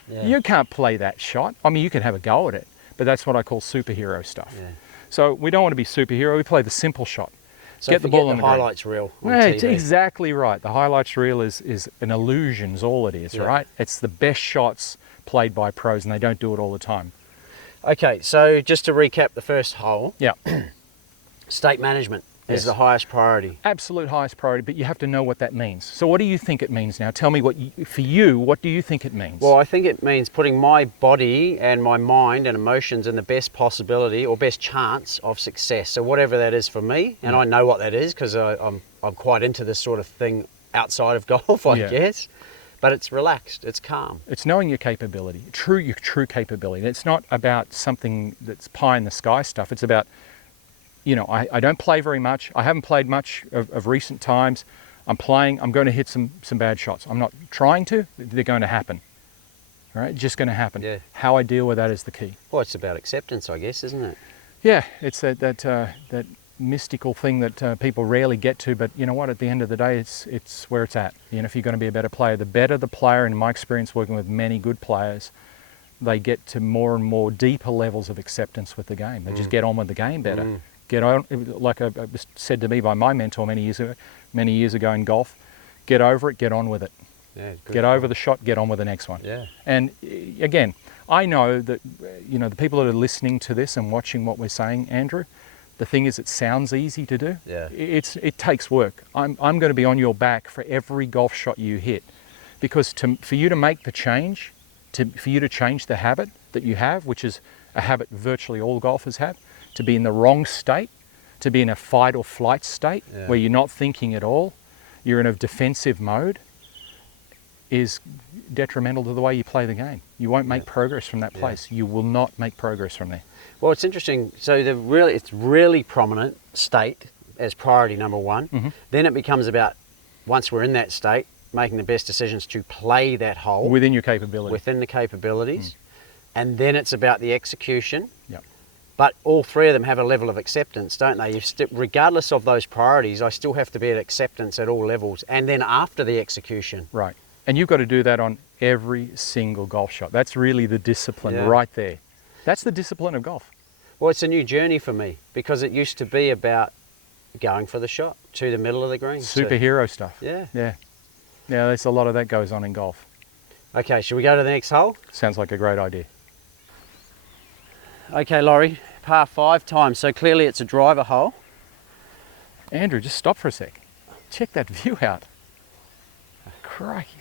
Yeah. You can't play that shot. I mean, you can have a go at it, but that's what I call superhero stuff. Yeah. So we don't want to be superhero. We play the simple shot. So Get the ball on the green. highlights reel on Yeah, TV. it's exactly right. The highlights reel is an illusion, is all it is, Yeah. right? It's the best shots played by pros, and they don't do it all the time. Okay, so just to recap the first hole, Yeah, state management Yes. is the highest priority. absolute highest priority, but you have to know what that means. So what do you think it means now? Tell me what do you think it means? Well, I think it means putting my body and my mind and emotions in the best possibility or best chance of success. So whatever that is for me, and I know what that is because I'm quite into this sort of thing outside of golf, I Yeah. guess. But it's relaxed, it's calm. It's knowing your capability, your true capability. It's not about something that's pie in the sky stuff. It's about, I don't play very much. I haven't played much of recent times. I'm playing, I'm going to hit some bad shots. I'm not trying to, they're going to happen. All right, just going to happen. Yeah. How I deal with that is the key. Well, it's about acceptance, I guess, isn't it? Yeah, it's that mystical thing that people rarely get to, but you know what, at the end of the day, it's where it's at. If you're going to be a better player, the better the player, and in my experience working with many good players, they get to more and more deeper levels of acceptance with the game. They just get on with the game better. Get on, like it was said to me by my mentor many years ago in golf, get over it, get on with it. Yeah, good. Get over the shot, get on with the next one. Yeah. And again, I know that the people that are listening to this and watching what we're saying, Andrew, the thing is, it sounds easy to do. Yeah. It takes work. I'm going to be on your back for every golf shot you hit, Because for you to make the change, for you to change the habit that you have, which is a habit virtually all golfers have, to be in the wrong state, to be in a fight or flight state where you're not thinking at all, you're in a defensive mode, is detrimental to the way you play the game. You won't make progress from that place. You will not make progress from there. Well, it's interesting. So it's really prominent state as priority number one. Then it becomes about, once we're in that state, making the best decisions to play that hole. Within your capability. Within the capabilities. And then it's about the execution. Yep. But all three of them have a level of acceptance, don't they? Regardless of those priorities, I still have to be at acceptance at all levels. And then after the execution. Right. And you've got to do that on every single golf shot. That's really the discipline right there. That's the discipline of golf. Well, it's a new journey for me because it used to be about going for the shot to the middle of the green. Superhero stuff. Yeah. Yeah. Yeah, there's a lot of that goes on in golf. Okay, should we go to the next hole? Sounds like a great idea. Okay, Lawrie, par 5 time. So clearly it's a driver hole. Andrew, just stop for a sec. Check that view out. Crikey.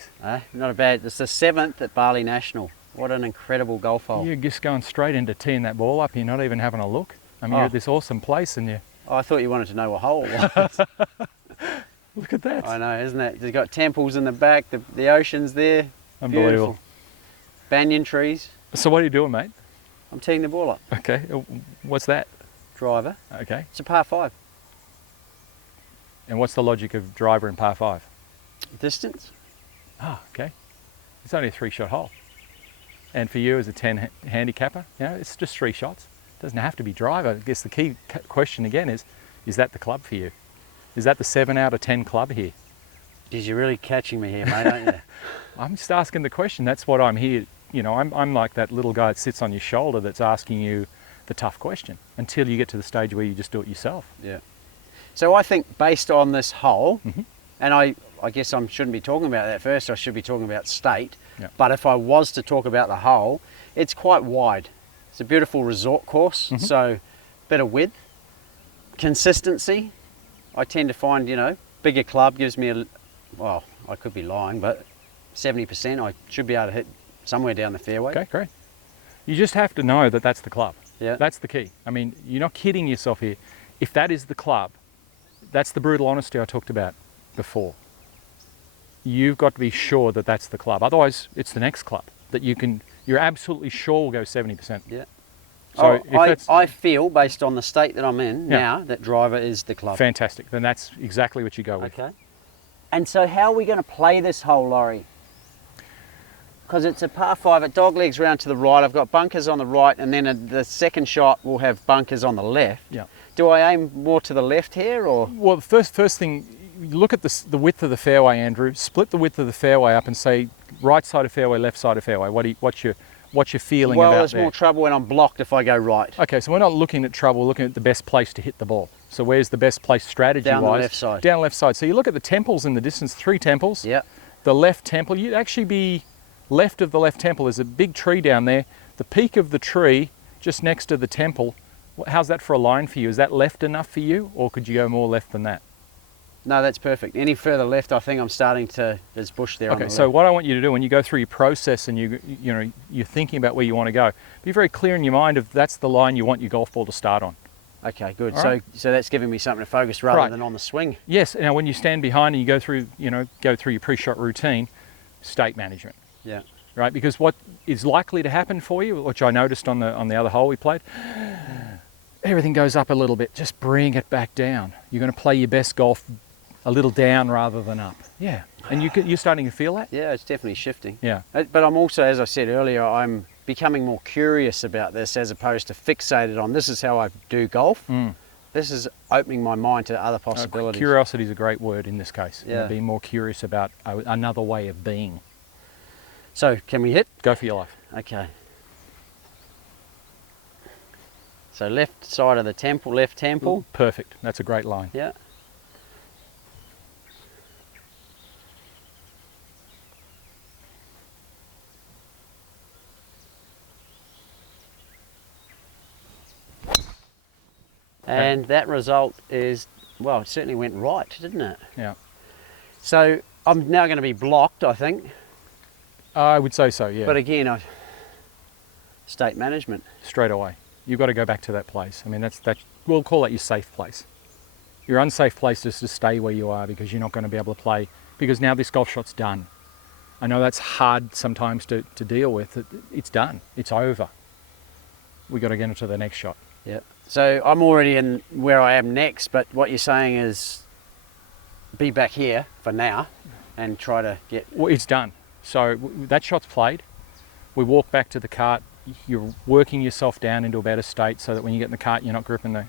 Not a bad. It's the 7th at Bali National. What an incredible golf hole. You're just going straight into teeing that ball up. You're not even having a look. I mean, you're at this awesome place and you... Oh, I thought you wanted to know what hole it was. Look at that. I know, isn't it? They've got temples in the back, the ocean's there. Unbelievable. Beautiful. Banyan trees. So what are you doing, mate? I'm teeing the ball up. Okay. What's that? Driver. Okay. It's a par 5. And what's the logic of driver in par 5? Distance. Ah, okay. It's only a 3-shot hole. And for you as a 10 handicapper, you know, it's just 3 shots. It doesn't have to be driver. I guess the key question again is that the club for you? Is that the 7 out of 10 club here? Geez, you're really catching me here, mate, aren't you? I'm just asking the question. That's what I'm here. You know, I'm like that little guy that sits on your shoulder that's asking you the tough question until you get to the stage where you just do it yourself. Yeah. So I think based on this hole, and I guess I shouldn't be talking about that first, I should be talking about state. Yep. But if I was to talk about the hole, it's quite wide. It's a beautiful resort course, so bit of width. Consistency, I tend to find, you know, bigger club gives me well, I could be lying, but 70% I should be able to hit somewhere down the fairway. Okay, great. You just have to know that that's the club. Yeah. That's the key. I mean, you're not kidding yourself here. If that is the club, that's the brutal honesty I talked about before. You've got to be sure that that's the club. Otherwise, it's the next club that you're absolutely sure will go 70%. Yeah. So I feel, based on the state that I'm in now, that driver is the club. Fantastic. Then that's exactly what you go with. Okay. And so how are we going to play this hole, Lawrie? Because it's a par 5, it dog legs round to the right. I've got bunkers on the right, and then the second shot will have bunkers on the left. Yeah. Do I aim more to the left here, or? Well, the first thing, you look at the width of the fairway, Andrew. Split the width of the fairway up and say right side of fairway, left side of fairway. What's your feeling about that? Well, there's more trouble when I'm blocked if I go right. Okay, so we're not looking at trouble, we're looking at the best place to hit the ball. So where's the best place strategy-wise? Down the left side. Down the left side. So you look at the temples in the distance, 3 temples. Yeah. The left temple, you'd actually be left of the left temple. There's a big tree down there. The peak of the tree, just next to the temple, how's that for a line for you? Is that left enough for you, or could you go more left than that? No, that's perfect. Any further left, I think I'm starting to, there's bush there on the Okay, left. so what I want you to do when you go through your process and you're thinking about where you want to go, be very clear in your mind if that's the line you want your golf ball to start on. Okay, good. All right. So that's giving me something to focus rather than on the swing. Yes. Now, when you stand behind and you go through your pre-shot routine, state management. Yeah. Right, because what is likely to happen for you, which I noticed on the other hole we played, everything goes up a little bit. Just bring it back down. You're going to play your best golf a little down rather than up. Yeah. And you're starting to feel that? Yeah, it's definitely shifting. Yeah. But I'm also, as I said earlier, I'm becoming more curious about this as opposed to fixated on this is how I do golf. This is opening my mind to other possibilities. Curiosity is a great word in this case. Yeah. Being more curious about another way of being. So, can we hit? Go for your life. Okay. So left side of the temple, left temple. Perfect. That's a great line. Yeah. And that result is, well, it certainly went right, didn't it? Yeah. So I'm now going to be blocked, I think. I would say so, yeah. But again, state management. Straight away. You've got to go back to that place. I mean, we'll call that your safe place. Your unsafe place is to stay where you are because you're not going to be able to play, because now this golf shot's done. I know that's hard sometimes to deal with. It's done. It's over. We've got to get into the next shot. Yeah. So I'm already in where I am next, but what you're saying is be back here for now and try to get... Well, it's done. So that shot's played. We walk back to the cart. You're working yourself down into a better state so that when you get in the cart, you're not gripping the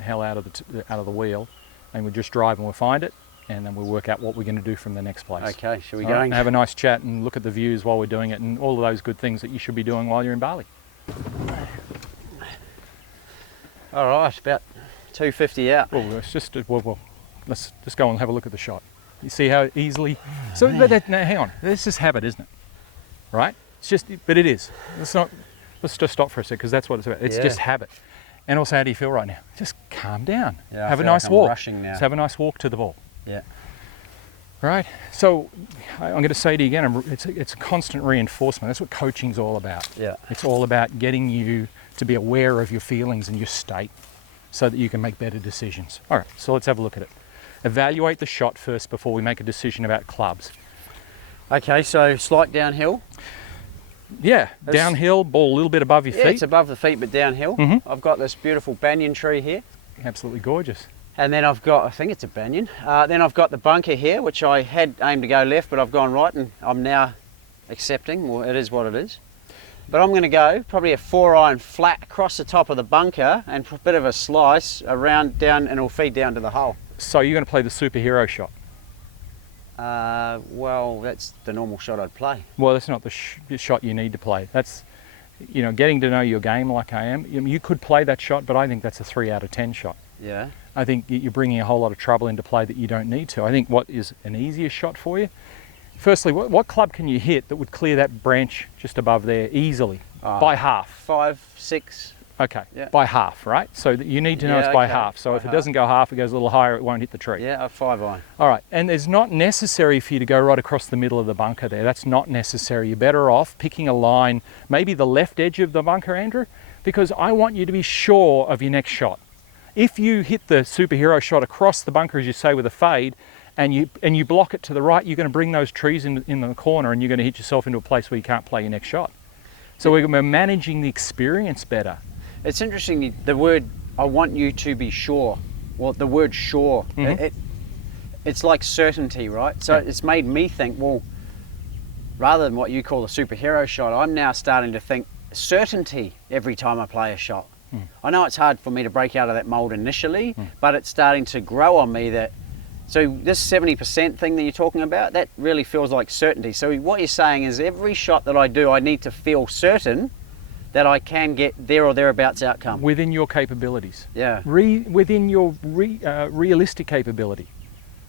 hell out of the wheel, and we just drive and we'll find it, and then we'll work out what we're going to do from the next place. Okay, shall we All go right, and have a nice chat and look at the views while we're doing it, and all of those good things that you should be doing while you're in Bali. All right, about 250 out. Well, let's just go and have a look at the shot. You see how easily. So, but now, hang on. This is habit, isn't it? Right? It's just, but it is. Let's just stop for a sec, because that's what it's about. It's just habit. And also, how do you feel right now? Just calm down. Yeah, have a nice walk. Rushing now. Just have a nice walk to the ball. Yeah. Right. So I'm going to say to you again, it's a constant reinforcement. That's what coaching's all about. Yeah. It's all about getting you to be aware of your feelings and your state, so that you can make better decisions. All right. So let's have a look at it. Evaluate the shot first before we make a decision about clubs. Okay. So slight downhill. Yeah, downhill, ball a little bit above your feet. It's above the feet, but downhill. Mm-hmm. I've got this beautiful banyan tree here. Absolutely gorgeous. And then I've got, I think it's a banyan. Then I've got the bunker here, which I had aimed to go left, but I've gone right, and I'm now accepting. Well, it is what it is. But I'm going to go probably a 4-iron flat across the top of the bunker and a bit of a slice around down, and it'll feed down to the hole. So you're going to play the superhero shot? Well, that's the normal shot I'd play. Well, that's not the shot you need to play. That's, getting to know your game like I am. You could play that shot, but I think that's a 3 out of 10 shot. Yeah. I think you're bringing a whole lot of trouble into play that you don't need to. I think what is an easier shot for you? Firstly, what club can you hit that would clear that branch just above there easily by half? 5, 6. Okay, yeah. By half, right? So you need to know it's by half. So if it doesn't go half, it goes a little higher, it won't hit the tree. Yeah, a 5-iron. All right, and it's not necessary for you to go right across the middle of the bunker there. That's not necessary. You're better off picking a line, maybe the left edge of the bunker, Andrew, because I want you to be sure of your next shot. If you hit the superhero shot across the bunker, as you say, with a fade, and you block it to the right, you're going to bring those trees in the corner, and you're going to hit yourself into a place where you can't play your next shot. So we're managing the experience better. It's interesting, the word, I want you to be sure. Well, the word sure, it's like certainty, right? So it's made me think, well, rather than what you call a superhero shot, I'm now starting to think certainty every time I play a shot. I know it's hard for me to break out of that mold initially, but it's starting to grow on me that, so this 70% thing that you're talking about, that really feels like certainty. So what you're saying is every shot that I do, I need to feel certain that I can get there or thereabouts outcome. Within your capabilities. Yeah. Within your realistic capability.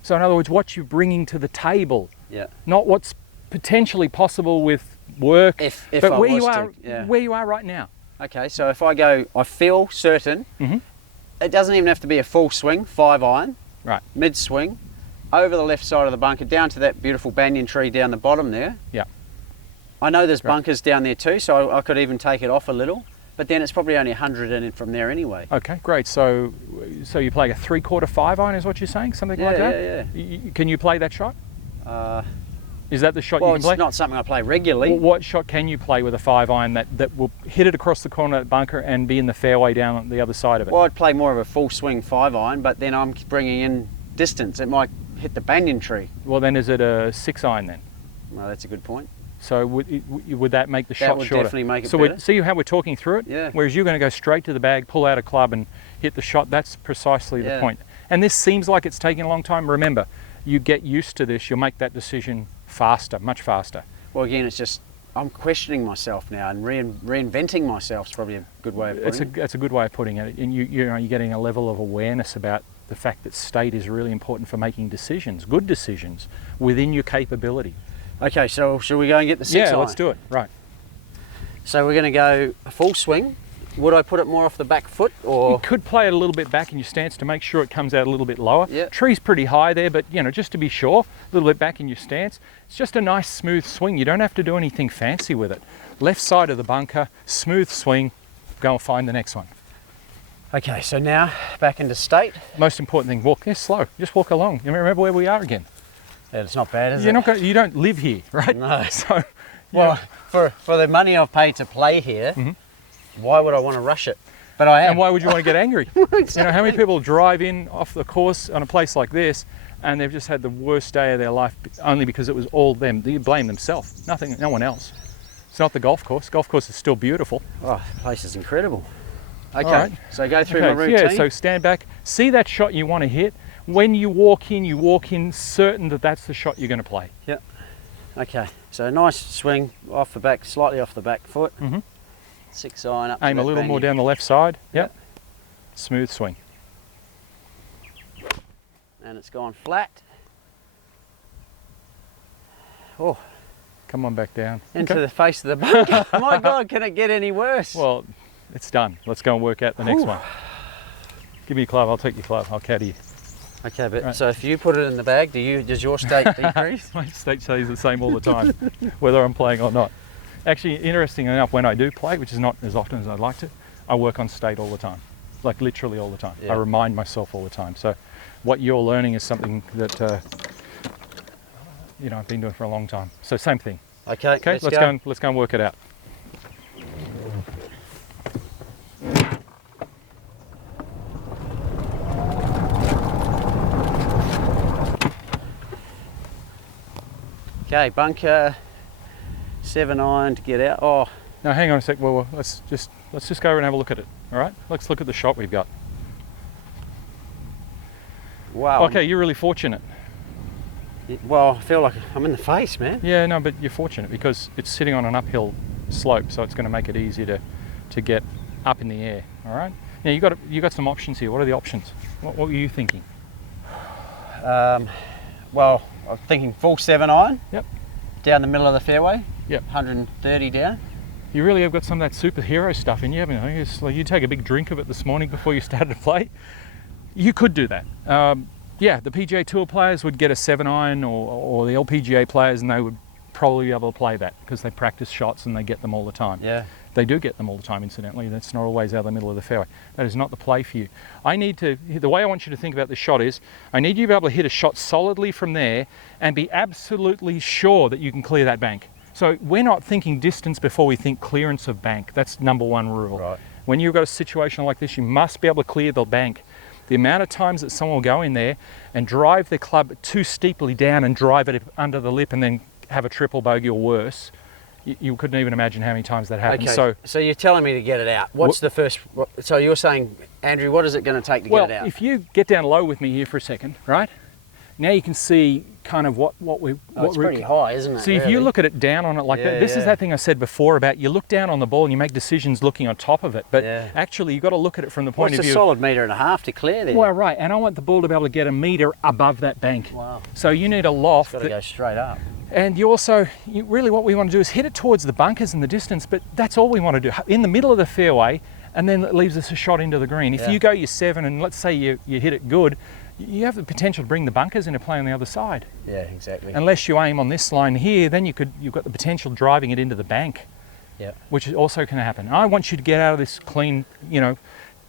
So in other words, what you're bringing to the table. Yeah. Not what's potentially possible with work, if but I where was you are, to, yeah. where you are right now. Okay, so if I go, I feel certain, it doesn't even have to be a full swing, 5-iron, right, mid swing, over the left side of the bunker, down to that beautiful banyan tree down the bottom there. Yeah. I know there's bunkers down there too, so I could even take it off a little, but then it's probably only 100 in it from there anyway. Okay, great. So you're playing a 3/4 5-iron is what you're saying? Something like that? Yeah. Can you play that shot? Is that the shot you can play? Well, it's not something I play regularly. Well, what shot can you play with a 5-iron that will hit it across the corner of the bunker and be in the fairway down on the other side of it? Well, I'd play more of a full swing 5-iron, but then I'm bringing in distance. It might hit the banyan tree. Well, then is it a 6-iron then? Well, that's a good point. So would that make the shot shorter? That would definitely make it So better. see how we're talking through it? Yeah. Whereas you're going to go straight to the bag, pull out a club and hit the shot. That's precisely the point. And this seems like it's taking a long time. Remember, you get used to this, you'll make that decision faster, much faster. Well, again, it's just, I'm questioning myself now, and reinventing myself is probably a good way of putting it. That's a good way of putting it. And you're getting a level of awareness about the fact that state is really important for making decisions, good decisions, within your capability. Okay, so shall we go and get the 6-iron? Yeah, let's do it. Right. So we're going to go a full swing, would I put it more off the back foot, or? You could play it a little bit back in your stance to make sure it comes out a little bit lower. Yep. Tree's pretty high there, but just to be sure, a little bit back in your stance. It's just a nice smooth swing. You don't have to do anything fancy with it. Left side of the bunker, smooth swing, go and find the next one. Okay, so now back into state. Most important thing, walk slow. Just walk along. You remember where we are again? Yeah, it's not bad, is it? You don't live here, right? No. So, well, for the money I've paid to play here, why would I want to rush it? But I am. And why would you want to get angry? Exactly. How many people drive in off the course on a place like this and they've just had the worst day of their life only because it was all them? They blame themselves, no one else. It's not the golf course. Golf course is still beautiful. Oh, the place is incredible. Okay, right. so go through my routine. Yeah, so stand back, see that shot you want to hit. When you walk in certain that that's the shot you're going to play. Yep. Okay, so nice swing off the back, slightly off the back foot. 6 iron up. Aim a little more down the left side. Yep. Smooth swing. And it's gone flat. Oh. Come on back down. Into the face of the bunker. My God, can it get any worse? Well, it's done. Let's go and work out the next one. Give me your club. I'll take your club. I'll caddy you. Okay, but so if you put it in the bag, does your state decrease? My state stays the same all the time, whether I'm playing or not. Actually, interesting enough, when I do play, which is not as often as I'd like to, I work on state all the time, like literally all the time. Yeah. I remind myself all the time. So what you're learning is something that I've been doing for a long time. So same thing. Okay, Let's go and work it out. Okay, bunker, 7 iron to get out. Oh, Now hang on a sec. Well, let's just go over and have a look at it. All right. Let's look at the shot we've got. wow. Okay, you're really fortunate. Well, I feel like I'm in the face, man. Yeah, no, but you're fortunate because it's sitting on an uphill slope, so it's going to make it easier to get up in the air. All right. Now you got some options here. What are the options? What were you thinking? Well, I'm thinking full 7 iron. Yep. Down the middle of the fairway. Yep. 130 down. You really have got some of that superhero stuff in you, haven't you? It's like you take a big drink of it this morning before you started to play. You could do that. Yeah, the PGA Tour players would get a 7 iron or the LPGA players, and they would probably be able to play that because they practice shots and they get them all the time. Yeah. They do get them all the time, incidentally. That's not always out of the middle of the fairway. That is not the play for you. The way I want you to think about this shot is, I need you to be able to hit a shot solidly from there and be absolutely sure that you can clear that bank. So we're not thinking distance before we think clearance of bank. That's number one rule. Right. When you've got a situation like this, you must be able to clear the bank. The amount of times that someone will go in there and drive their club too steeply down and drive it under the lip and then have a triple bogey or worse, you couldn't even imagine how many times that happens. Okay, so you're telling me to get it out. What's the first, so you're saying, Andrew, what is it going to take to get it out? Well, if you get down low with me here for a second, right? Now you can see kind of what we're... It's pretty high, isn't it? See, if you look at it down on it like that, this is that thing I said before about you look down on the ball and you make decisions looking on top of it. But actually, you've got to look at it from the point of view... It's a solid 1.5 meters to clear there. Well, right, and I want the ball to be able to get a metre above that bank. Wow. So you need a loft. It's got to go straight up. And really what we want to do is hit it towards the bunkers in the distance, but that's all we want to do. In the middle of the fairway, and then it leaves us a shot into the green. If you go your 7 and let's say you hit it good, you have the potential to bring the bunkers into play on the other side. Yeah, exactly. Unless you aim on this line here, then you've got the potential of driving it into the bank, which also can happen. I want you to get out of this clean,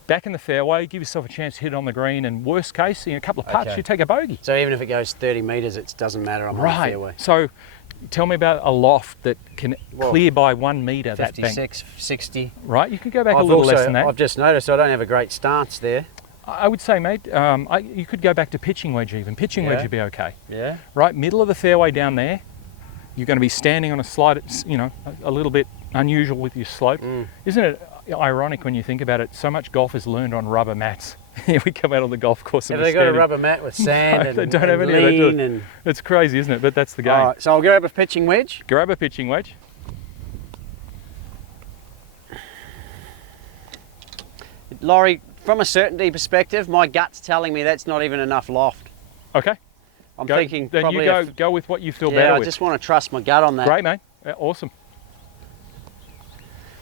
back in the fairway, give yourself a chance to hit it on the green, and worst case, a couple of putts, you take a bogey. So even if it goes 30 metres, it doesn't matter, I'm on the fairway. So tell me about a loft that can clear by 1 metre that bank. 56, 60. Right, you could go back a little less than that. I've just noticed I don't have a great stance there. I would say, mate, you could go back to pitching wedge even. Pitching wedge would be okay. Yeah. Right, middle of the fairway down there, you're going to be standing on a slide, a little bit unusual with your slope. Isn't it ironic when you think about it? So much golf is learned on rubber mats. Here we come out on the golf course and have they got a rubber mat with sand and they don't have any lean of that. It's crazy, isn't it? But that's the game. All right, so I'll grab a pitching wedge. Grab a pitching wedge. Lawrie, from a certainty perspective, my gut's telling me that's not even enough loft. Okay. I'm thinking then probably... you go with what you feel better with. I just want to trust my gut on that. Great, mate. Awesome.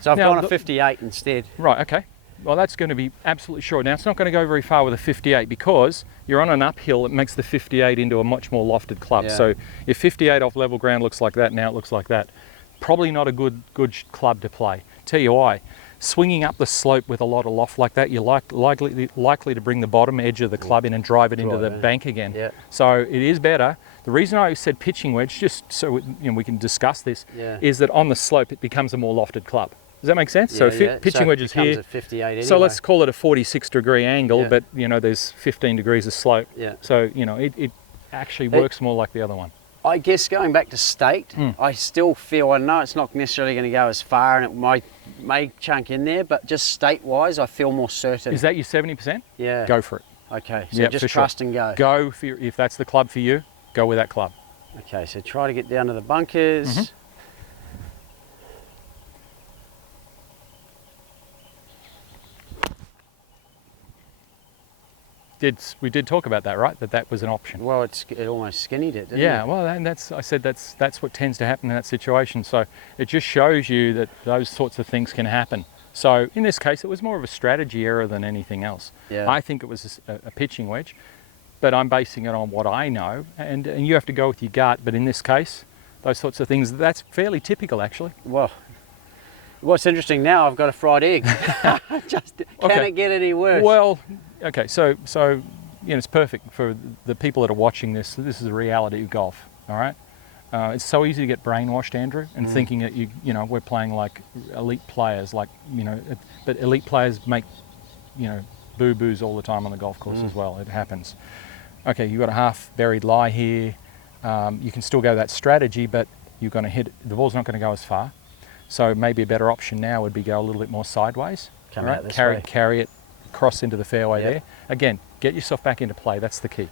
So I've Now, gone a 58 instead. Right, okay. Well, that's going to be absolutely short. Now, it's not going to go very far with a 58 because you're on an uphill. It makes the 58 into a much more lofted club. Yeah. So if 58 off level ground looks like that, now it looks like that. Probably not a good club to play. Tell you why. Swinging up the slope with a lot of loft like that, you're likely to bring the bottom edge of the club in and drive it into the bank again. Yeah. So it is better. The reason I said pitching wedge, just so we can discuss this, Yeah. is that on the slope it becomes a more lofted club. Does that make sense? Yeah, So pitching wedge is here. A 58 anyway. So let's call it a 46-degree angle, Yeah. but there's 15 degrees of slope. Yeah. So it actually works more like the other one. I guess going back to state, I still feel, I know it's not necessarily going to go as far and it may chunk in there, but just state-wise, I feel more certain. Is that your 70%? Yeah. Go for it. Okay, so Yep, just for sure. trust and go. Go, if that's the club for you, go with that club. Okay, so try to get down to the bunkers. We did talk about that, right? That was an option. Well, it almost skinnied it, didn't Yeah, it? well, and I said that's what tends to happen in that situation. So it just shows you that those sorts of things can happen. So in this case, it was more of a strategy error than anything else. Yeah. I think it was a pitching wedge, but I'm basing it on what I know, and you have to go with your gut. But in this case, those sorts of things, that's fairly typical, actually. Well, what's interesting now, I've got a fried egg. Can it get any worse? Well, okay, so it's perfect for the people that are watching this. This is the reality of golf, all right? It's so easy to get brainwashed, Andrew, and thinking that we're playing like elite players, but elite players make boo-boos all the time on the golf course as well. It happens. Okay, you've got a half buried lie here. You can still go that strategy, but you're going to hit. The ball's not going to go as far. So maybe a better option now would be go a little bit more sideways. Come out this carry, way. Carry it, cross into the fairway there. Again, get yourself back into play. That's the key.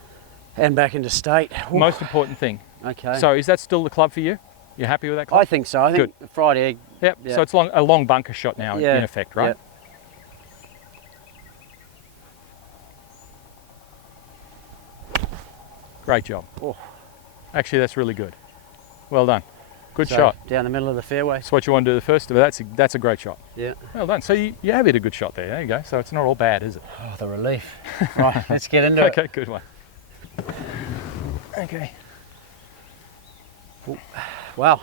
And back into state. Most important thing. Okay. So is that still the club for you? You happy with that club? I think so. I think fried egg. Yep. So it's a long bunker shot now in effect, right? Great job. Oh. Actually, that's really good. Well done. Good So, shot. down the middle of the fairway. That's what you want to do the first, but that's a great shot. Yeah. Well done. So you have hit a good shot there. There you go. So it's not all bad, is it? Oh, the relief. Right, let's get into it. Okay, good one. Okay. Wow.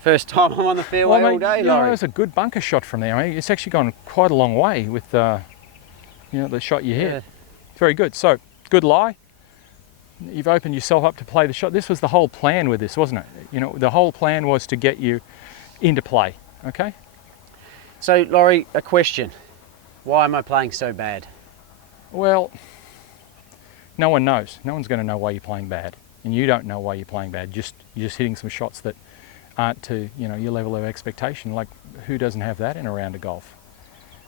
First time I'm on the fairway all day, Lawrie. It's a good bunker shot from there. I mean, it's actually gone quite a long way with the shot you hit. Yeah. Very good. So, good lie. You've opened yourself up to play the shot. This was the whole plan with this, wasn't it? The whole plan was to get you into play, okay? So, Lawrie, a question. Why am I playing so bad? Well, no one knows. No one's going to know why you're playing bad. And you don't know why you're playing bad. You're just hitting some shots that aren't to your level of expectation. Like, who doesn't have that in a round of golf?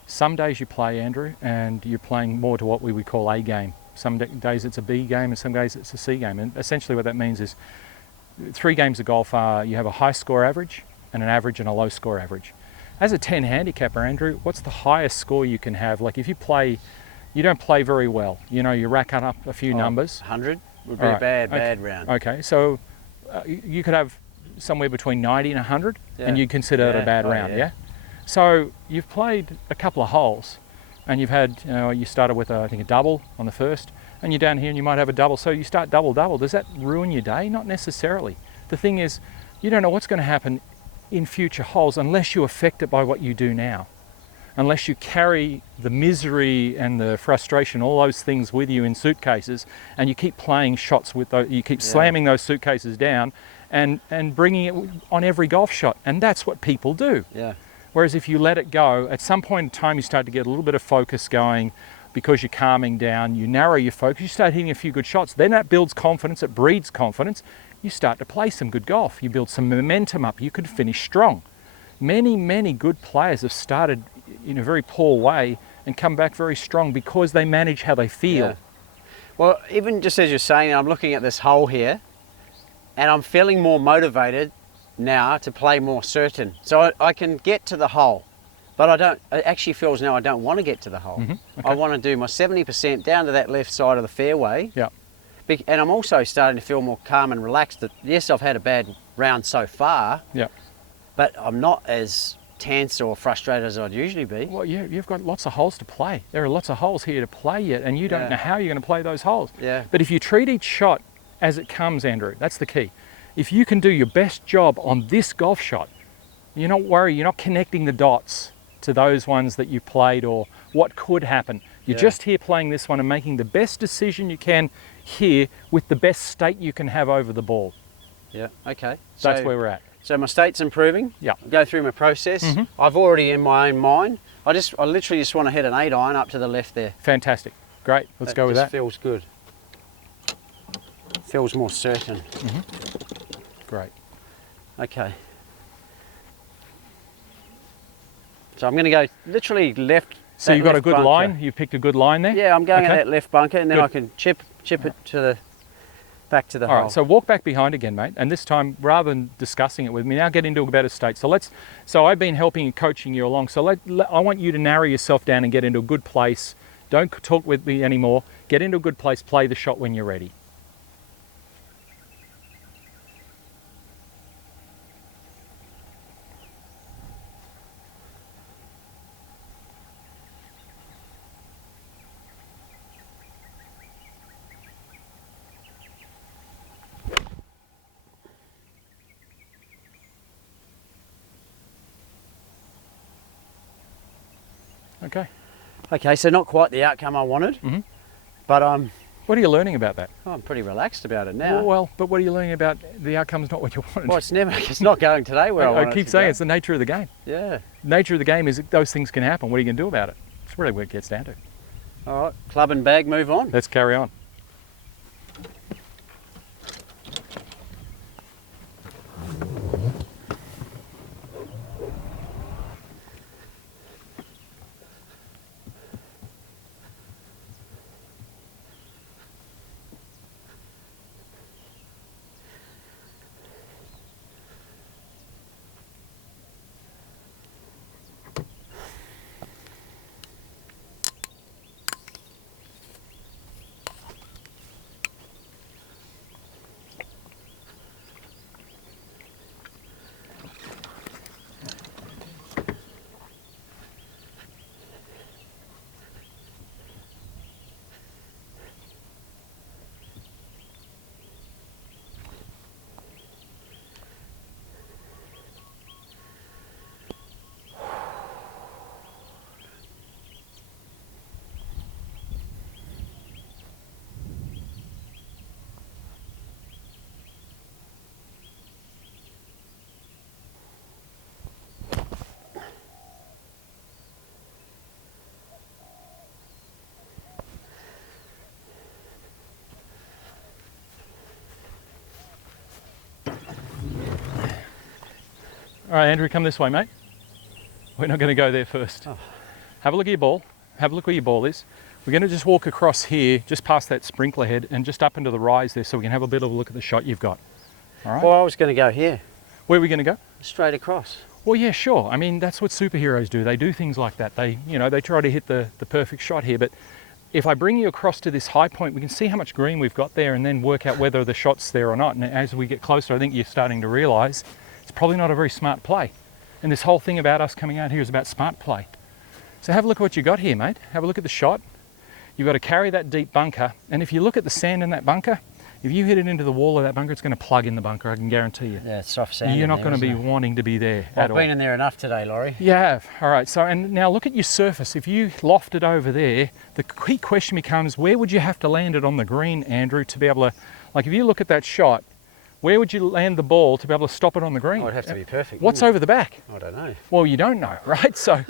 Some days you play, Andrew, and you're playing more to what we would call A game. Some days it's a B game and some days it's a C game. And essentially what that means is 3 games of golf are you have a high score average and an average and a low score average. As a 10 handicapper, Andrew, what's the highest score you can have? Like if you don't play very well, you rack up a few numbers. 100 would be a bad round. Okay, so you could have somewhere between 90 and 100 and you'd consider it a bad round, yeah? So you've played a couple of holes and you've had, you started with I think a double on the first and you're down here and you might have a double. So you start double. Does that ruin your day? Not necessarily. The thing is, you don't know what's going to happen in future holes unless you affect it by what you do now. Unless you carry the misery and the frustration, all those things with you in suitcases, and you keep playing shots with those, you keep slamming those suitcases down and bringing it on every golf shot. And that's what people do. Yeah. Whereas if you let it go, at some point in time you start to get a little bit of focus going because you're calming down, you narrow your focus, you start hitting a few good shots. Then that builds confidence, it breeds confidence. You start to play some good golf. You build some momentum up. You could finish strong. Many, many good players have started in a very poor way and come back very strong because they manage how they feel. Yeah. Well, even just as you're saying, I'm looking at this hole here and I'm feeling more motivated now to play more certain. So I can get to the hole, but it actually feels now I don't want to get to the hole. Okay. I want to do my 70% down to that left side of the fairway. Yeah. And I'm also starting to feel more calm and relaxed that, yes, I've had a bad round so far, Yeah. but I'm not as tense or frustrated as I'd usually be. Well, you've got lots of holes to play. There are lots of holes here to play yet, and you don't know how you're going to play those holes. Yeah. But if you treat each shot as it comes, Andrew, that's the key. If you can do your best job on this golf shot, you're not worried, you're not connecting the dots to those ones that you played or what could happen. You're just here playing this one and making the best decision you can here with the best state you can have over the ball. Yeah, okay. That's where we're at. So my state's improving. Yeah. Go through my process. I've already in my own mind. I literally just want to hit an 8 iron up to the left there. Fantastic. Great. Let's go with that. Feels good. Feels more certain. Great. Okay. So I'm going to go literally left. So you've got a good bunker. line. You picked a good line there. Yeah, I'm going at that left bunker, and then Good. I can chip it to the back to the All hole. right, so walk back behind again, mate. And this time, rather than discussing it with me, now get into a better state. So I've been helping and coaching you along. So I want you to narrow yourself down and get into a good place. Don't talk with me anymore. Get into a good place. Play the shot when you're ready. Okay. Okay, so not quite the outcome I wanted, but What are you learning about that? I'm pretty relaxed about it now. Well, but what are you learning about the outcome's not what you wanted? Well, it's not going today where I want I it keep to saying go. it's the nature of the game. Yeah. Nature of the game is that those things can happen. What are you going to do about it? It's really what it gets down to. All right, club and bag, move on. Let's carry on. All right, Andrew, come this way, mate. We're not going to go there first. Oh. Have a look at your ball. Have a look where your ball is. We're going to just walk across here, just past that sprinkler head, and just up into the rise there so we can have a bit of a look at the shot you've got. All right? Well, I was going to go here, Where are we going to go? straight across. Well, yeah, sure. I mean, that's what superheroes do. They do things like that. They try to hit the perfect shot here. But if I bring you across to this high point, we can see how much green we've got there and then work out whether the shot's there or not. And as we get closer, I think you're starting to realise it's probably not a very smart play. And this whole thing about us coming out here is about smart play. So have a look at what you got here, mate. Have a look at the shot. You've got to carry that deep bunker. And if you look at the sand in that bunker, if you hit it into the wall of that bunker, it's going to plug in the bunker, I can guarantee you. Yeah, it's soft sand. You're not going to be wanting to be there I've at all. been in there enough today, Lawrie. You have. All right. So, and now look at your surface. If you loft it over there, the key question becomes, where would you have to land it on the green, Andrew, to be able to, like if you look at that shot, where would you land the ball to be able to stop it on the green? Oh, it'd have to be perfect. What's over the back? I don't know. Well, you don't know, right? So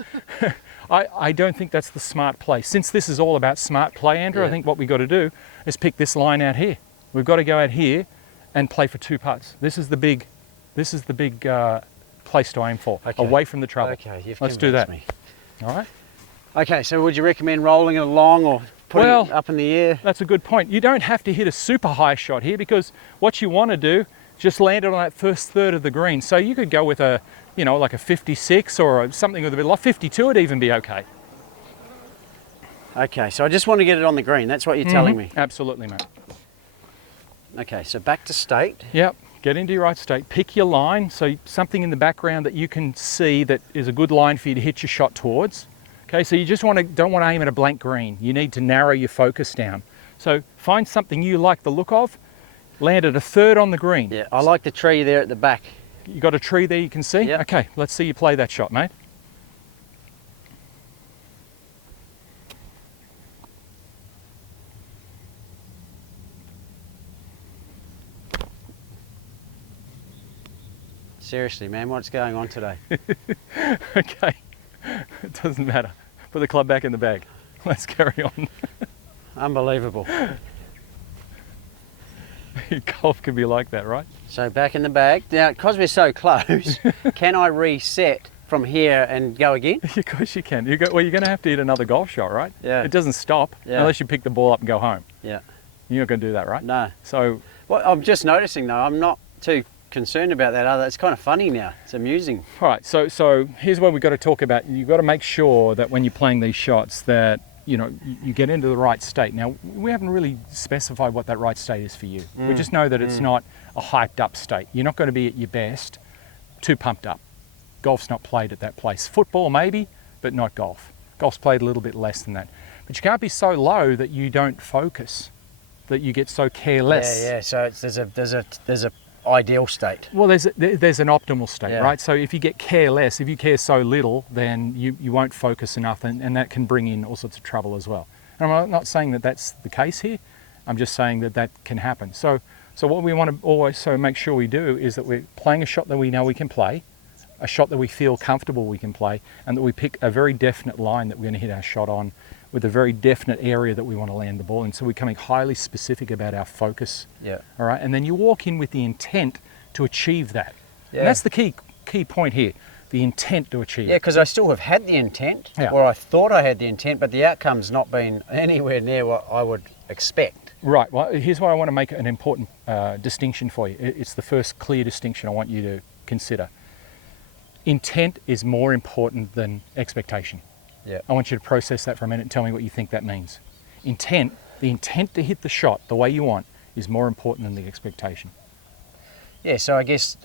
I don't think that's the smart play. Since this is all about smart play, Andrew, I Yeah. think what we've got to do is pick this line out here. We've got to go out here and play for 2 putts. This is the big place to aim for, Okay. away from the trouble. Okay, you've Let's do that. convinced me. All right. Okay, so would you recommend rolling it along or putting Well, it up in the air? That's a good point. You don't have to hit a super high shot here because what you want to do is just land it on that first third of the green. So you could go with a, like a 56 or something with a bit like 52 would even be okay. Okay, so I just want to get it on the green. That's what you're telling me. Absolutely, mate. Okay, so back to state. Yep. Get into your right state, pick your line, so something in the background that you can see that is a good line for you to hit your shot towards. Okay, so you just don't want to aim at a blank green. You need to narrow your focus down. So find something you like the look of, land at a third on the green. Yeah, I like the tree there at the back. You got a tree there you can see? Yep. Okay, let's see you play that shot, mate. Seriously, man, what's going on today? Okay, it doesn't matter. Put the club back in the bag. Let's carry on. Unbelievable. Golf can be like that, right? So back in the bag. Now, because we're so close, can I reset from here and go again? Of course you can. Well, you're going to have to hit another golf shot, right? Yeah. It doesn't stop unless you pick the ball up and go home. Yeah. You're not going to do that, right? No. So, Well, I'm just noticing though, I'm not too concerned about that other. It's kind of funny now. It's amusing. all right. So here's what we've got to talk about. You've got to make sure that when you're playing these shots that you get into the right state. Now, we haven't really specified what that right state is for you. We just know that it's not a hyped up state. You're not going to be at your best too pumped up. Golf's not played at that place. Football maybe, but not golf. Golf's played a little bit less than that. But you can't be so low that you don't focus, that you get so careless. Yeah. So there's a ideal state. Well, there's an optimal state, Yeah. right? So if you get careless, if you care so little, then you won't focus enough, and that can bring in all sorts of trouble as well. And I'm not saying that that's the case here. I'm just saying that that can happen. So what we want to always make sure we do is that we're playing a shot that we know we can play, a shot that we feel comfortable we can play, and that we pick a very definite line that we're going to hit our shot on with a very definite area that we want to land the ball in. So we're becoming highly specific about our focus. Yeah. All right. And then you walk in with the intent to achieve that. Yeah. And that's the key point here, the intent to achieve Yeah, it. because I still have had the intent, Yeah. or I thought I had the intent, but the outcome's not been anywhere near what I would expect. Right. Well, here's why I want to make an important distinction for you. It's the first clear distinction I want you to consider. Intent is more important than expectation. Yeah. I want you to process that for a minute and tell me what you think that means. The intent to hit the shot the way you want is more important than the expectation. Yeah, so I guess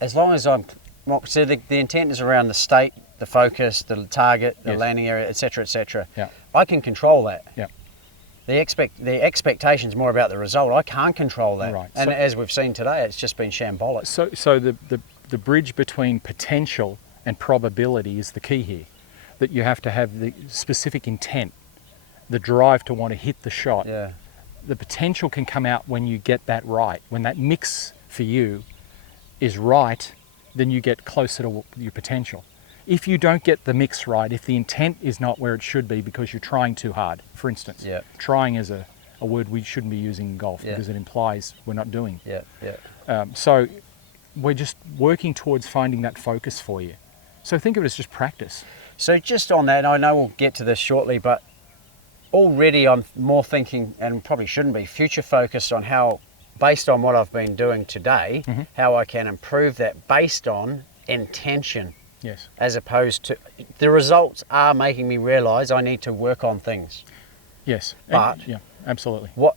as long as I'm... So the intent is around the state, the focus, the target, the Yes. landing area, etc., etc. Yeah. I can control that. Yeah. The expectation is more about the result. I can't control that. Right. And So- as we've seen today, it's just been shambolic. So the bridge between potential and probability is the key here. That you have to have the specific intent, the drive to want to hit the shot. Yeah. The potential can come out when you get that right. When that mix for you is right, then you get closer to your potential. If you don't get the mix right, if the intent is not where it should be because you're trying too hard, for instance, Yeah. trying is a word we shouldn't be using in golf Yeah. because it implies we're not doing. Yeah. Yeah. So we're just working towards finding that focus for you. So think of it as just practice. So just on that, I know we'll get to this shortly, but already I'm more thinking, and probably shouldn't be, future focused on how, based on what I've been doing today, how I can improve that based on intention, Yes. as opposed to, the results are making me realise I need to work on things. Yes. But- yeah, absolutely. What,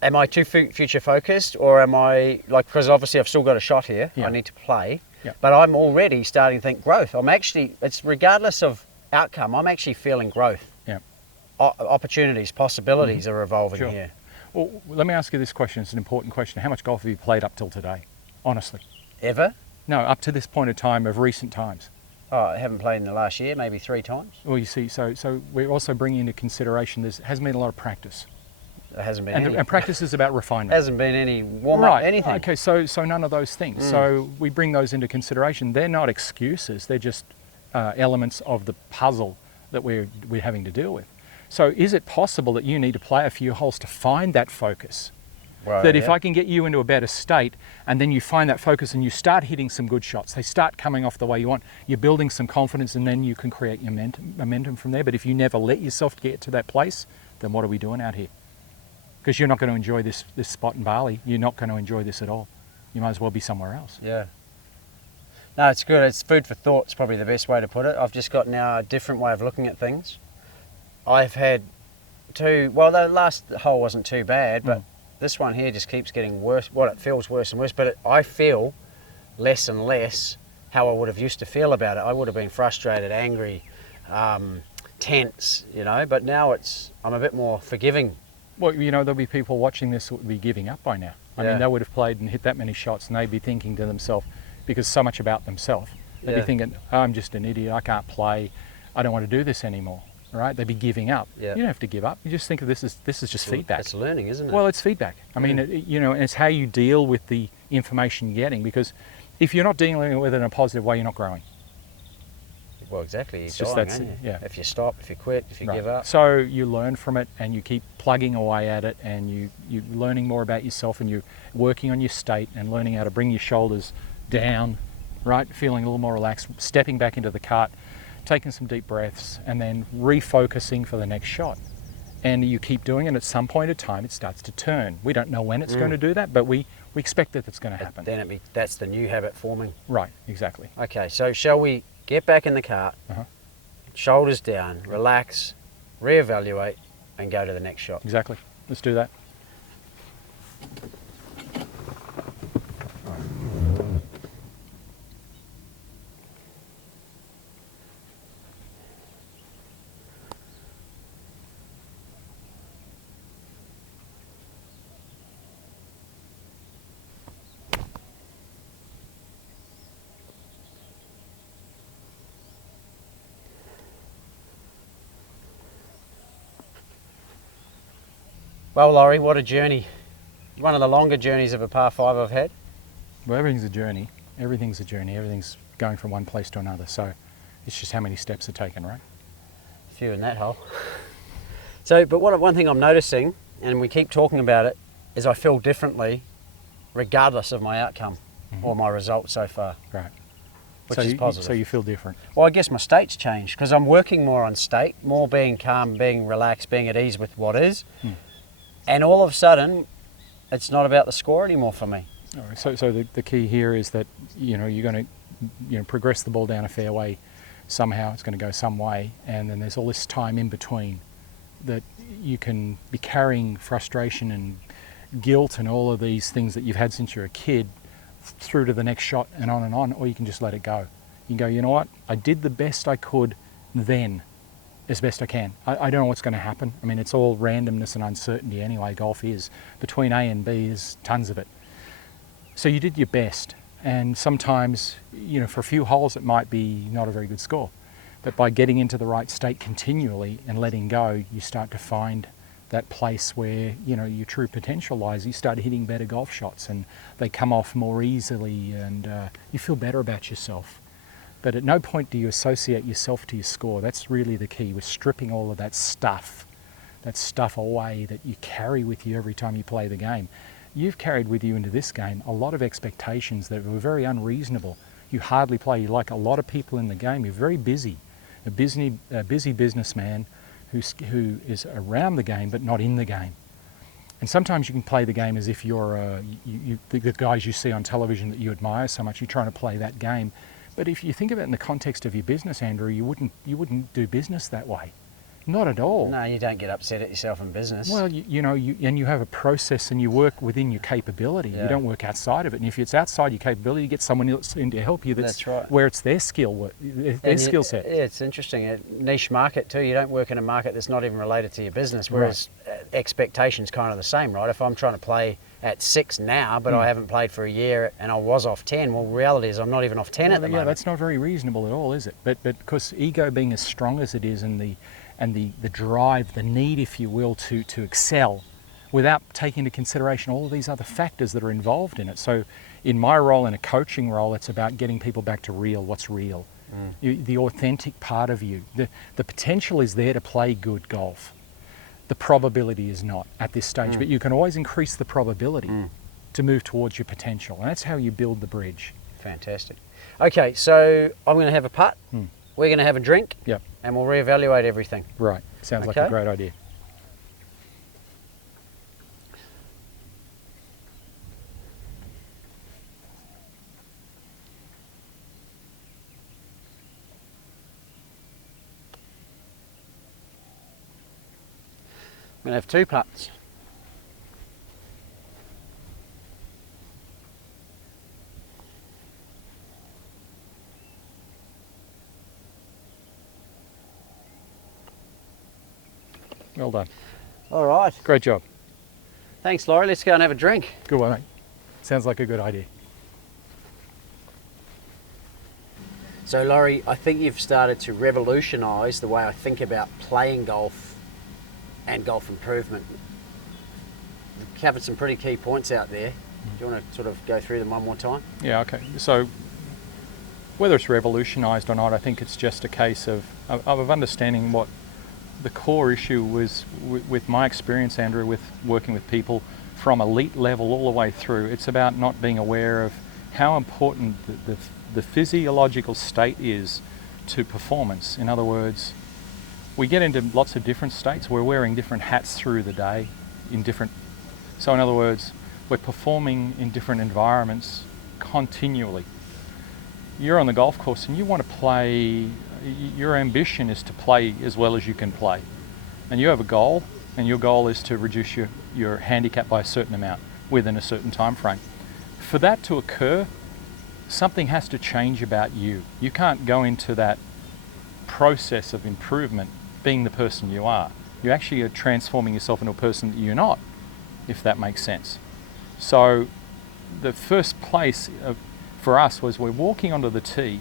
am I too future focused, or am I, because obviously I've still got a shot here, Yeah. I need to play, Yeah. but I'm already starting to think growth. It's regardless of outcome, I'm actually feeling growth. Yeah. Opportunities, possibilities are evolving Sure. here. Well, let me ask you this question. It's an important question. How much golf have you played up till today? Honestly. Ever? No, up to this point in time of recent times. Oh, I haven't played in the last year, maybe 3 times. Well, you see, so we're also bringing into consideration there hasn't been a lot of practice. There hasn't been And, any. and practice is about refinement. Hasn't been any warm-up, anything. Okay, so none of those things. So we bring those into consideration. They're not excuses. They're just elements of the puzzle that we're having to deal with. So is it possible that you need to play a few holes to find that focus? Right, That if yeah. I can get you into a better state and then you find that focus and you start hitting some good shots, they start coming off the way you want, you're building some confidence and then you can create your momentum from there. But if you never let yourself get to that place, then what are we doing out here? Because you're not going to enjoy this spot in Bali. You're not going to enjoy this at all. You might as well be somewhere else. Yeah. No, it's good. It's food for thought. It's probably the best way to put it. I've just got now a different way of looking at things. I've had the last hole wasn't too bad, but this one here just keeps getting worse. Well, it feels worse and worse, but I feel less and less how I would have used to feel about it. I would have been frustrated, angry, tense, you know, but now I'm a bit more forgiving. Well, you know, there'll be people watching this who would be giving up by now. I mean, they would have played and hit that many shots, and they'd be thinking to themselves, because so much about themselves, they'd be thinking, oh, I'm just an idiot, I can't play, I don't want to do this anymore, right? They'd be giving up. You don't have to give up. You just think of this is just feedback. It's learning, isn't it? Well, it's feedback. I mean, you know, and it's how you deal with the information you're getting, because if you're not dealing with it in a positive way, you're not growing. Well, exactly. It's You're just dying, that's aren't it, you? yeah. If you stop, if you quit, if you give up. So you learn from it, and you keep plugging away at it, and you're learning more about yourself, and you're working on your state and learning how to bring your shoulders down, right? Feeling a little more relaxed, stepping back into the cart, taking some deep breaths, and then refocusing for the next shot. And you keep doing it. At some point in time, it starts to turn. We don't know when it's going to do that, but we expect that it's going to happen. Then that's the new habit forming. Right, exactly. Okay, so shall we get back in the cart, shoulders down, relax, reevaluate, and go to the next shot? Exactly. Let's do that. Well, Lawrie, what a journey. One of the longer journeys of a par 5 I've had. Well, everything's a journey. Everything's a journey. Everything's going from one place to another. So it's just how many steps are taken, right? A few in that hole. So, but one thing I'm noticing, and we keep talking about it, is I feel differently regardless of my outcome or my results so far. Right. Which is positive. So you feel different. Well, I guess my state's changed because I'm working more on state, more being calm, being relaxed, being at ease with what is. And all of a sudden, it's not about the score anymore for me. All right. So the key here is that, you know, you're going to progress the ball down a fairway somehow. It's going to go some way, and then there's all this time in between that you can be carrying frustration and guilt and all of these things that you've had since you're a kid through to the next shot and on, or you can just let it go. You can go, you know what, I did the best I could then, as best I can. I don't know what's going to happen. I mean, it's all randomness and uncertainty anyway, golf is. Between A and B, there's tons of it. So you did your best, and sometimes, you know, for a few holes it might be not a very good score. But by getting into the right state continually and letting go, you start to find that place where, you know, your true potential lies. You start hitting better golf shots and they come off more easily, and you feel better about yourself. But at no point do you associate yourself to your score. That's really the key. We're stripping all of that stuff away that you carry with you every time you play the game. You've carried with you into this game a lot of expectations that were very unreasonable. You hardly play. You're like a lot of people in the game. You're very busy. A busy businessman who is around the game but not in the game. And sometimes you can play the game as if you're the guys you see on television that you admire so much. You're trying to play that game. But if you think of it in the context of your business, Andrew, you wouldn't do business that way. Not at all. No, you don't get upset at yourself in business. Well, you have a process and you work within your capability. Yeah. You don't work outside of it. And if it's outside your capability, you get someone else in to help you. That's right. Where it's their skill set. Yeah, it's interesting. A niche market too. You don't work in a market that's not even related to your business, whereas expectations kind of the same, right? If I'm trying to play at 6 now, but I haven't played for a year and I was off 10, well, reality is I'm not even off 10 at the moment. Yeah, that's not very reasonable at all, is it? But because ego being as strong as it is, and the drive, the need, if you will, to excel without taking into consideration all of these other factors that are involved in it. So in my role, in a coaching role, it's about getting people back to what's real. The authentic part of you. The potential is there to play good golf. The probability is not at this stage, but you can always increase the probability to move towards your potential. And that's how you build the bridge. Fantastic. Okay, so I'm going to have a putt. We're going to have a drink. Yep. And we'll reevaluate everything. Right. Sounds like a great idea. I'm going to have 2 putts. Well done. All right. Great job. Thanks, Lawrie. Let's go and have a drink. Good one, mate. Sounds like a good idea. So, Lawrie, I think you've started to revolutionise the way I think about playing golf and golf improvement. You've covered some pretty key points out there. Do you want to sort of go through them one more time? Yeah, okay. So whether it's revolutionised or not, I think it's just a case of understanding what the core issue was with my experience, Andrew, with working with people from elite level all the way through. It's about not being aware of how important the physiological state is to performance. In other words, we get into lots of different states. We're wearing different hats through the day so in other words, we're performing in different environments continually. You're on the golf course and you want to play, your ambition is to play as well as you can play. And you have a goal, and your goal is to reduce your handicap by a certain amount within a certain time frame. For that to occur, something has to change about you. You can't go into that process of improvement being the person you are. You actually are transforming yourself into a person that you're not, if that makes sense. So the first place for us was we're walking onto the tee.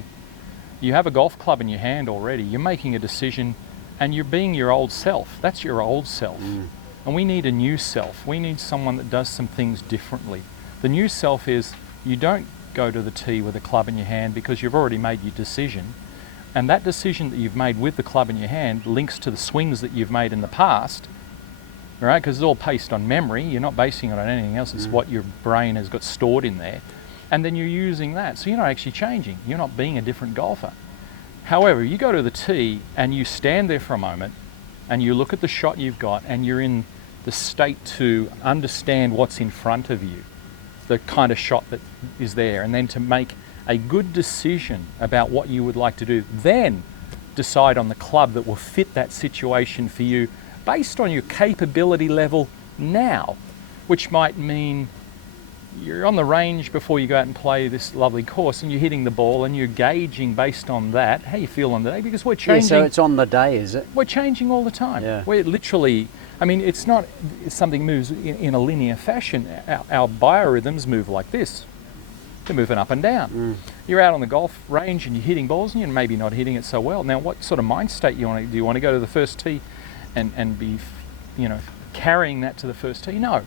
You have a golf club in your hand already. You're making a decision and you're being your old self. That's your old self. And we need a new self. We need someone that does some things differently. The new self is you don't go to the tee with a club in your hand because you've already made your decision. And that decision that you've made with the club in your hand links to the swings that you've made in the past, right? Because it's all based on memory. You're not basing it on anything else. It's what your brain has got stored in there. And then you're using that. So you're not actually changing. You're not being a different golfer. However, you go to the tee and you stand there for a moment and you look at the shot you've got and you're in the state to understand what's in front of you, the kind of shot that is there, and then to make a good decision about what you would like to do. Then decide on the club that will fit that situation for you based on your capability level now, which might mean you're on the range before you go out and play this lovely course and you're hitting the ball and you're gauging based on that how you feel on the day, because we're changing. Yeah, so it's on the day, is it? We're changing all the time. Yeah. We're literally, I mean, it's not something moves in a linear fashion. Our biorhythms move like this. They're moving up and down. You're out on the golf range and you're hitting balls and you're maybe not hitting it so well. Now, what sort of mind state do you want to go to the first tee and be, carrying that to the first tee? No.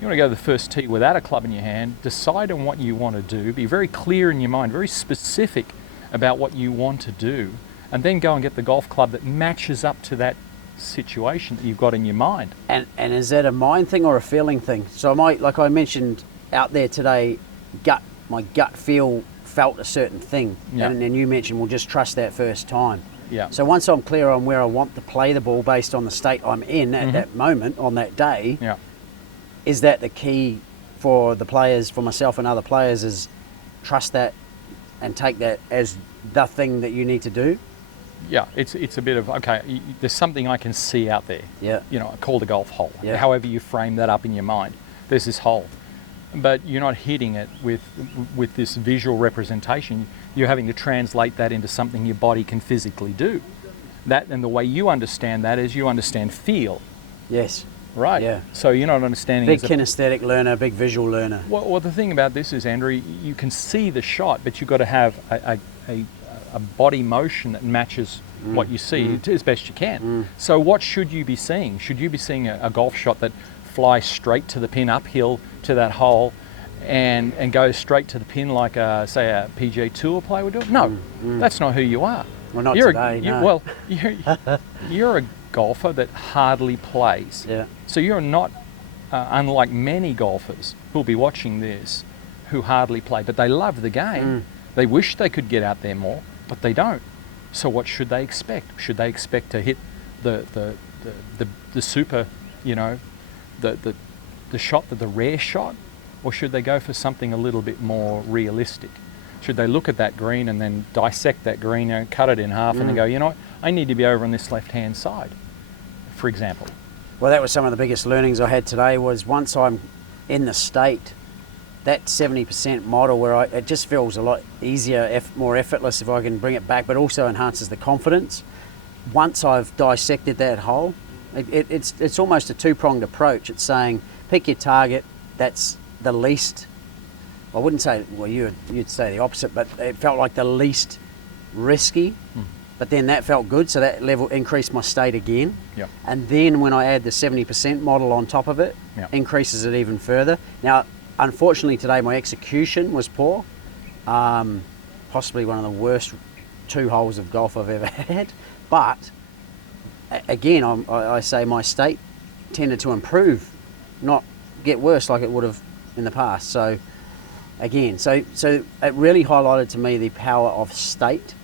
You want to go to the first tee without a club in your hand, decide on what you want to do, be very clear in your mind, very specific about what you want to do, and then go and get the golf club that matches up to that situation that you've got in your mind. And is that a mind thing or a feeling thing? So like I mentioned out there today, my gut felt a certain thing. Yeah. And then you mentioned, we'll just trust that first time. Yeah. So once I'm clear on where I want to play the ball based on the state I'm in at that moment, on that day, Yeah. is that the key for the players, for myself and other players, is trust that and take that as the thing that you need to do? Yeah, it's a bit of, okay, there's something I can see out there. Yeah. Called a golf hole. Yeah. However you frame that up in your mind. There's this hole. But you're not hitting it with this visual representation. You're having to translate that into something your body can physically do. That, and the way you understand that is you understand feel. Yes. Right. Yeah. So you're not understanding. Big kinesthetic learner, big visual learner. Well, the thing about this is, Andrew, you can see the shot, but you've got to have a body motion that matches what you see as best you can. So what should you be seeing? Should you be seeing a golf shot that flies straight to the pin, uphill to that hole, and goes straight to the pin like, say, a PGA Tour player would do? No, that's not who you are. Well, not you're today, no. Well, you're a golfer that hardly plays. Yeah. So you're not, unlike many golfers who'll be watching this, who hardly play, but they love the game. They wish they could get out there more, but they don't. So what should they expect? Should they expect to hit the super, the shot, the rare shot, or should they go for something a little bit more realistic? Should they look at that green and then dissect that green, cut it in half, and then go, you know what, I need to be over on this left-hand side, for example? Well, that was some of the biggest learnings I had today. Was once I'm in the state, that 70% model where it just feels a lot easier, more effortless if I can bring it back, but also enhances the confidence. Once I've dissected that hole, It's almost a two-pronged approach. It's saying pick your target that's the least, I wouldn't say, well, you'd say the opposite, but it felt like the least risky. But then that felt good, so that level increased my state again. Yep. And then when I add the 70% model on top of it, Yep. increases it even further. Now, unfortunately today my execution was poor. Possibly one of the worst 2 holes of golf I've ever had. But again, I say my state tended to improve, not get worse like it would have in the past. So again, so it really highlighted to me the power of state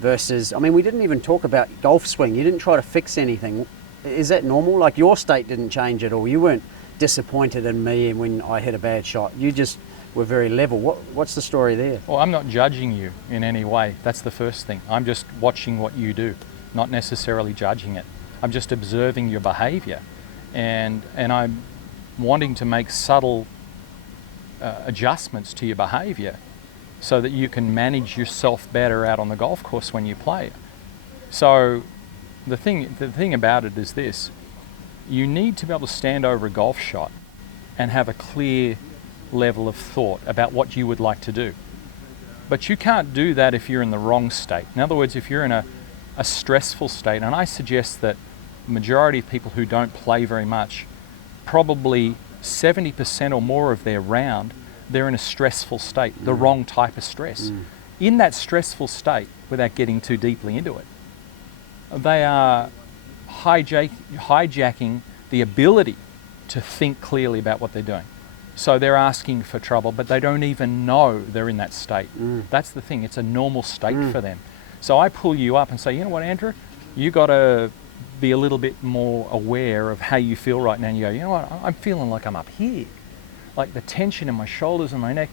versus, I mean, we didn't even talk about golf swing. You didn't try to fix anything. Is that normal? Like, your state didn't change at all. You weren't disappointed in me when I hit a bad shot. You just were very level. What's the story there? Well, I'm not judging you in any way. That's the first thing. I'm just watching what you do, not necessarily judging it. I'm just observing your behavior, and I'm wanting to make subtle adjustments to your behavior so that you can manage yourself better out on the golf course when you play. So the thing about it is this: you need to be able to stand over a golf shot and have a clear level of thought about what you would like to do. But you can't do that if you're in the wrong state. In other words, if you're in a stressful state, and I suggest that the majority of people who don't play very much, probably 70% or more of their round, they're in a stressful state, the wrong type of stress. In that stressful state, without getting too deeply into it, they are hijacking the ability to think clearly about what they're doing. So they're asking for trouble, but they don't even know they're in that state. That's the thing, it's a normal state for them. So I pull you up and say, you know what, Andrew, you got to be a little bit more aware of how you feel right now. And you go, you know what, I'm feeling like I'm up here, like the tension in my shoulders and my neck.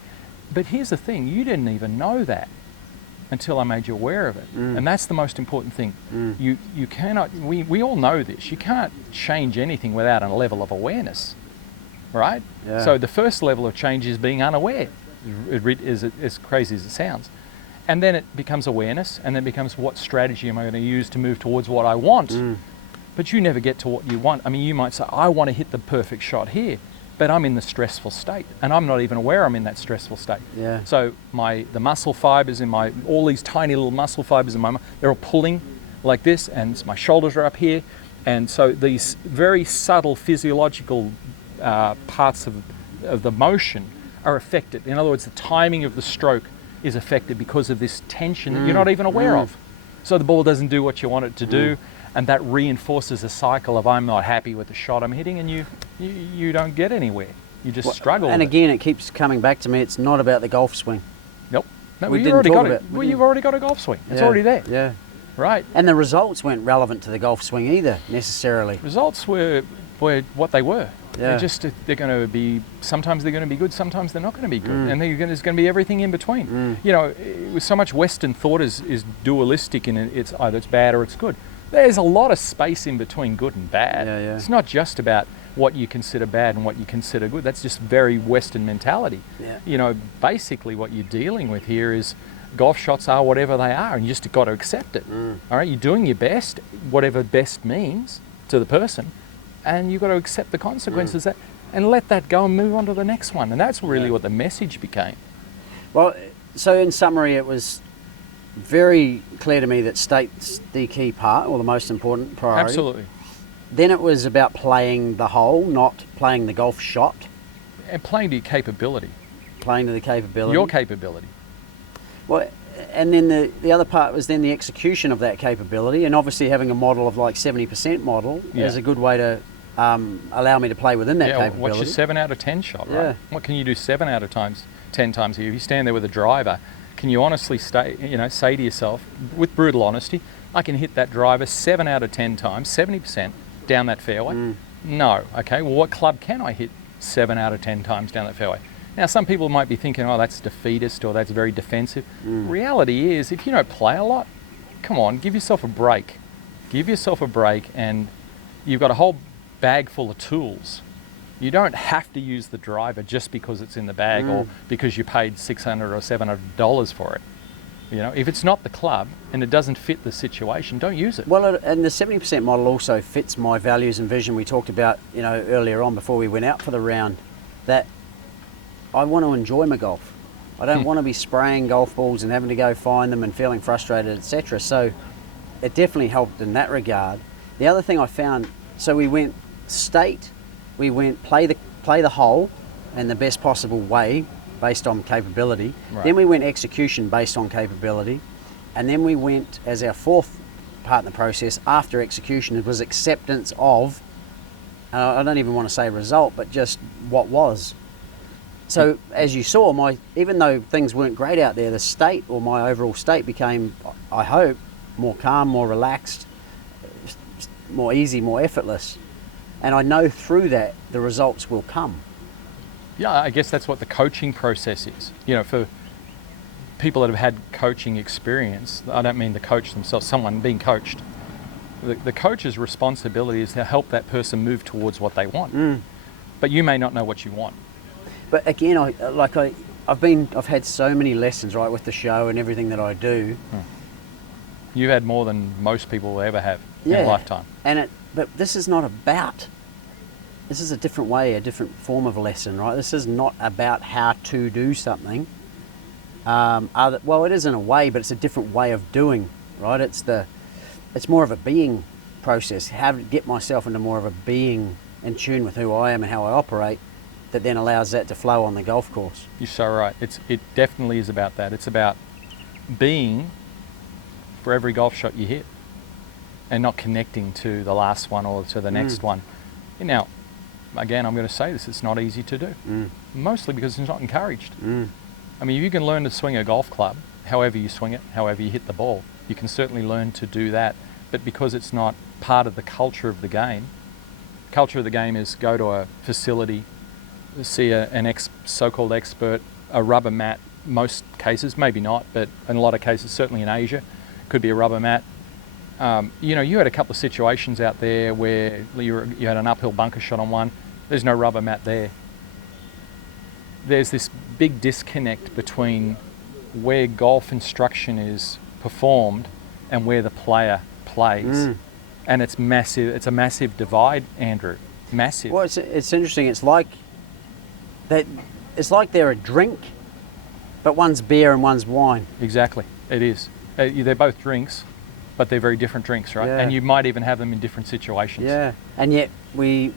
But here's the thing, you didn't even know that until I made you aware of it. And that's the most important thing. You cannot, we all know this, you can't change anything without a level of awareness, right? Yeah. So the first level of change is being unaware, as crazy as it sounds. And then it becomes awareness, and then it becomes, what strategy am I going to use to move towards what I want? But you never get to what you want. I mean, you might say, I want to hit the perfect shot here, but I'm in the stressful state, and I'm not even aware I'm in that stressful state. Yeah. So the muscle fibers in all these tiny little muscle fibers in they're all pulling like this, and my shoulders are up here. And so these very subtle physiological parts of the motion are affected. In other words, the timing of the stroke is affected because of this tension that you're not even aware of. So the ball doesn't do what you want it to do, and that reinforces a cycle of, I'm not happy with the shot I'm hitting, and you don't get anywhere. You just struggle. And with again, it keeps coming back to me, it's not about the golf swing. Nope. No, We you've didn't already talk got about- it. we Well, didn't- you've already got a golf swing. It's Yeah, already there. Yeah. Right. And the results weren't relevant to the golf swing either, necessarily. Results were what they were. Yeah. They're going to be, sometimes they're going to be good, sometimes they're not going to be good. And there's going to be everything in between. You know, with so much Western thought is dualistic, and it's either it's bad or it's good. There's a lot of space in between good and bad. Yeah, yeah. It's not just about what you consider bad and what you consider good. That's just very Western mentality. Yeah. You know, basically what you're dealing with here is golf shots are whatever they are, and you just got to accept it. All right, you're doing your best, whatever best means to the person, and you've got to accept the consequences of that, and let that go and move on to the next one. And that's really what the message became. Well, so in summary, it was very clear to me that state's the key part, or the most important priority. Absolutely. Then it was about playing the hole, not playing the golf shot. And playing to your capability, Playing to the capability. your capability. Well, and then the other part was then the execution of that capability, and obviously having a model of like 70% model is a good way to allow me to play within that capability. What's your 7 out of 10 shot, right? Yeah. What can you do 7 out of 10 times here? If you stand there with a driver, can you honestly say to yourself, with brutal honesty, I can hit that driver 7 out of 10 times, 70% down that fairway? No. Okay, well, what club can I hit 7 out of 10 times down that fairway? Now, some people might be thinking, oh, that's defeatist or that's very defensive. Reality is, if you don't play a lot, come on, give yourself a break. Give yourself a break, and you've got a whole bag full of tools. You don't have to use the driver just because it's in the bag or because you paid $600 or $700 for it. You know, if it's not the club and it doesn't fit the situation, don't use it. Well, and the 70% model also fits my values and vision we talked about, you know, earlier on before we went out for the round, that I want to enjoy my golf. I don't want to be spraying golf balls and having to go find them and feeling frustrated, etc. So it definitely helped in that regard. The other thing I found, so we went state, we went play the hole in the best possible way based on capability. Right. Then we went execution based on capability. And then we went, as our fourth part in the process, after execution, it was acceptance of, I don't even want to say result, but just what was. So as you saw, even though things weren't great out there, the state, or my overall state, became, I hope, more calm, more relaxed, more easy, more effortless. And I know through that the results will come. Yeah, I guess that's what the coaching process is. You know, for people that have had coaching experience, I don't mean the coach themselves, someone being coached. The coach's responsibility is to help that person move towards what they want. But you may not know what you want. But again, I've had so many lessons, right, with the show and everything that I do. You've had more than most people will ever have in a lifetime. But this is not about. This is a different way, a different form of lesson, right? This is not about how to do something. Well, it is in a way, but it's a different way of doing, right? It's more of a being process. How to get myself into more of a being in tune with who I am and how I operate, that then allows that to flow on the golf course. You're so right. It definitely is about that. It's about being for every golf shot you hit, and not connecting to the last one or to the next one. Now, again, I'm going to say this, it's not easy to do. Mostly because it's not encouraged. I mean, if you can learn to swing a golf club, however you swing it, however you hit the ball, you can certainly learn to do that. But because it's not part of the culture of the game is go to a facility, see an so-called expert, a rubber mat, most cases, maybe not, but in a lot of cases, certainly in Asia, could be a rubber mat. You know, you had a couple of situations out there where you had an uphill bunker shot on one. There's no rubber mat there. There's this big disconnect between where golf instruction is performed and where the player plays. And it's massive. It's a massive divide, Andrew. Massive. Well, it's interesting. It's like they're a drink, but one's beer and one's wine. Exactly. It is. They're both drinks, but they're very different drinks, right? Yeah. And you might even have them in different situations. Yeah. And yet we,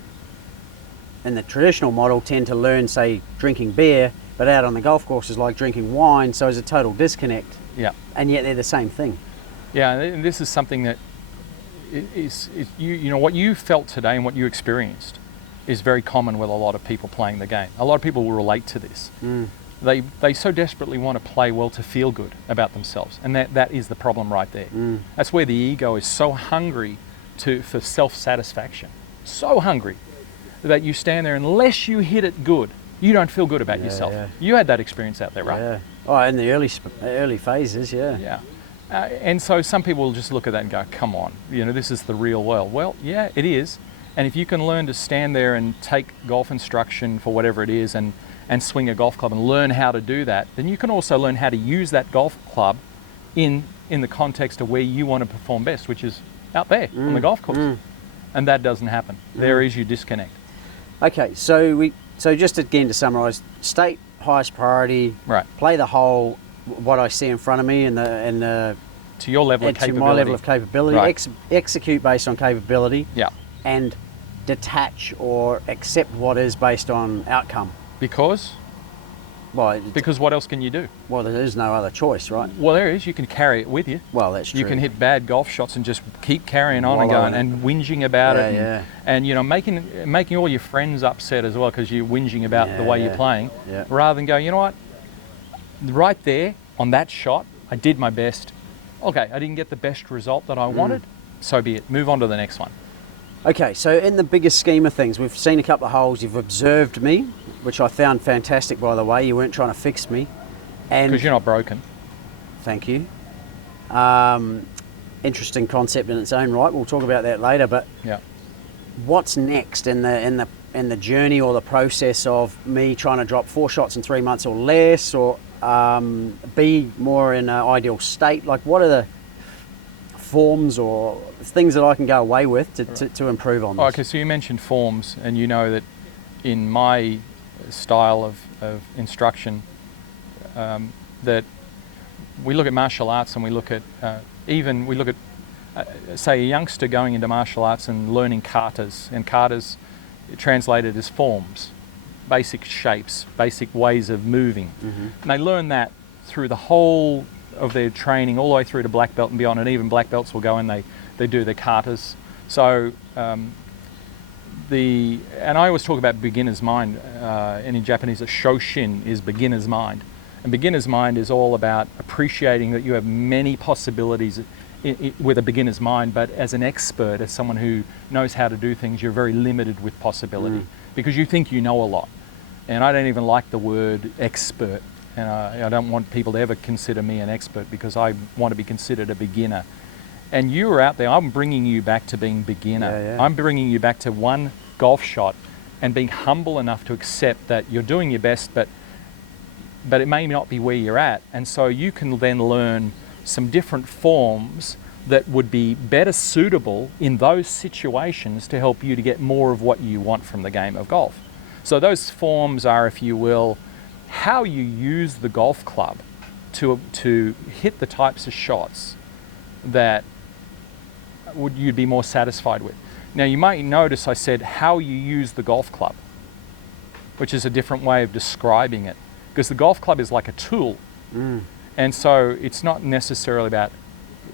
in the traditional model, tend to learn, say, drinking beer, but out on the golf course is like drinking wine, so it's a total disconnect. Yeah. And yet they're the same thing. Yeah, and this is something that is you know, what you felt today and what you experienced is very common with a lot of people playing the game. A lot of people will relate to this. They so desperately want to play well to feel good about themselves, and that is the problem right there. That's where the ego is so hungry for self-satisfaction, so hungry that you stand there, unless you hit it good, you don't feel good about yourself. Yeah. You had that experience out there, right? Yeah. Oh, in the early phases, yeah. Yeah. And so some people will just look at that and go, come on, you know, this is the real world. Well, yeah, it is. And if you can learn to stand there and take golf instruction for whatever it is and swing a golf club and learn how to do that, then you can also learn how to use that golf club in the context of where you want to perform best, which is out there on the golf course. And that doesn't happen. There is your disconnect. Okay, so just again to summarise, state highest priority, right? Play the hole, what I see in front of me, and the to your level of capability. To my level of capability, right. Execute based on capability, yeah, and detach or accept what is based on outcome. Because what else can you do? Well, there is no other choice, right? Well, there is. You can carry it with you. Well, that's true. You can hit bad golf shots and just keep carrying on and going and whinging about it, and you know, making all your friends upset as well because you're whinging about the way you're playing, rather than go, you know what, right there on that shot, I did my best. Okay, I didn't get the best result that I wanted, so be it. Move on to the next one. Okay, so in the bigger scheme of things, we've seen a couple of holes. You've observed me, which I found fantastic, by the way. You weren't trying to fix me. Because you're not broken. Thank you. Interesting concept in its own right. We'll talk about that later. But what's next in the journey or the process of me trying to drop 4 shots in 3 months or less? Or be more in an ideal state? Like, what are the forms or things that I can go away with to improve on this? Okay, so you mentioned forms, and you know that in my style of instruction, that we look at martial arts and we look at say a youngster going into martial arts and learning katas, and katas translated as forms, basic shapes, basic ways of moving. And they learn that through the whole of their training, all the way through to black belt and beyond, and even black belts will go and they do their katas. So and I always talk about beginner's mind, and in Japanese a shoshin is beginner's mind. And beginner's mind is all about appreciating that you have many possibilities with a beginner's mind, but as an expert, as someone who knows how to do things, you're very limited with possibility because you think you know a lot. And I don't even like the word expert, and I don't want people to ever consider me an expert because I want to be considered a beginner. And you are out there, I'm bringing you back to being beginner. Yeah, yeah. I'm bringing you back to one golf shot and being humble enough to accept that you're doing your best, but it may not be where you're at. And so you can then learn some different forms that would be better suitable in those situations to help you to get more of what you want from the game of golf. So those forms are, if you will, how you use the golf club to hit the types of shots that you'd be more satisfied with. Now you might notice I said how you use the golf club, which is a different way of describing it, because the golf club is like a tool. And so it's not necessarily about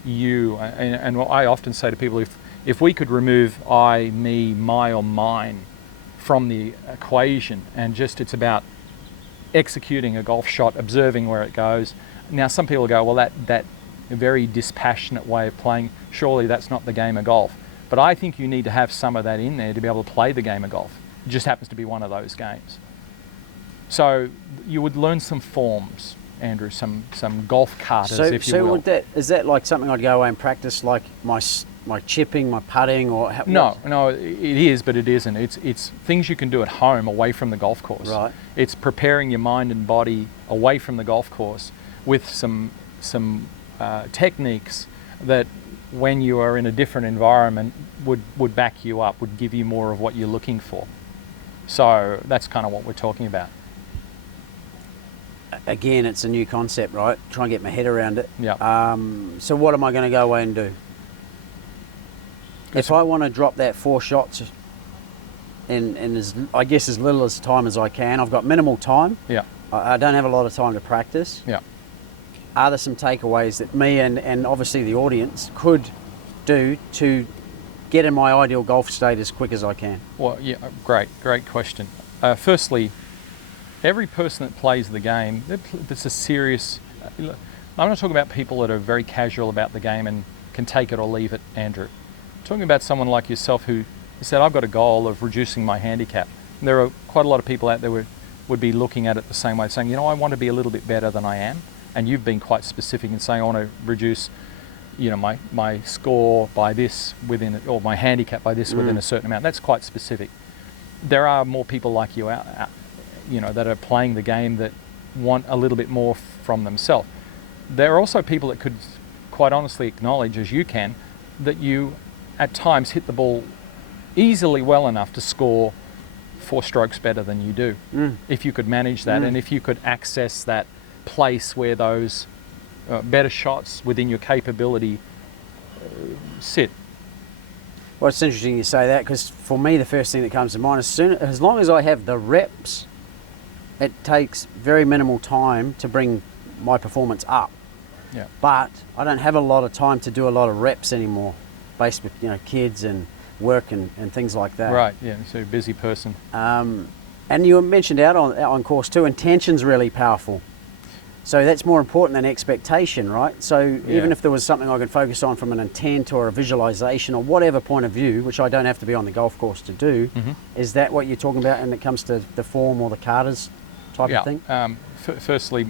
you. And what I often say to people, if we could remove I, me, my or mine from the equation and just it's about executing a golf shot, observing where it goes. Now some people go, well that very dispassionate way of playing, surely that's not the game of golf. But I think you need to have some of that in there to be able to play the game of golf. It just happens to be one of those games. So you would learn some forms, Andrew, some golf katas, if you will. So is that like something I'd go away and practice, like my chipping, my putting, or No, it is, but it isn't. It's things you can do at home away from the golf course. Right. It's preparing your mind and body away from the golf course with some techniques that, when you are in a different environment, would back you up, would give you more of what you're looking for. So that's kind of what we're talking about. Again, it's a new concept, right? Try and get my head around it. Yeah. So what am I going to go away and do? If I want to drop that 4 shots in as little as time as I can, I've got minimal time. Yeah. I don't have a lot of time to practice. Yeah. Are there some takeaways that me and obviously the audience could do to get in my ideal golf state as quick as I can? Well, yeah, great question. Firstly, every person that plays the game, that's a serious... I'm not talking about people that are very casual about the game and can take it or leave it, Andrew. I'm talking about someone like yourself who said, I've got a goal of reducing my handicap. And there are quite a lot of people out there would be looking at it the same way, saying, I want to be a little bit better than I am. And you've been quite specific in saying, I want to reduce my score by this within, or my handicap by this within a certain amount. That's quite specific. There are more people like you out that are playing the game that want a little bit more from themselves. There are also people that could quite honestly acknowledge, as you can, that you at times hit the ball easily well enough to score 4 strokes better than you do. If you could manage that and if you could access that place where those better shots within your capability sit. Well, it's interesting you say that, because for me the first thing that comes to mind is as long as I have the reps, it takes very minimal time to bring my performance up. Yeah. But I don't have a lot of time to do a lot of reps anymore, based with kids and work and things like that. Right. Yeah. So busy person. And you mentioned out on course too, intention's really powerful. So that's more important than expectation, right? So even if there was something I could focus on from an intent or a visualization or whatever point of view, which I don't have to be on the golf course to do, is that what you're talking about when it comes to the form or the katas type of thing? Firstly,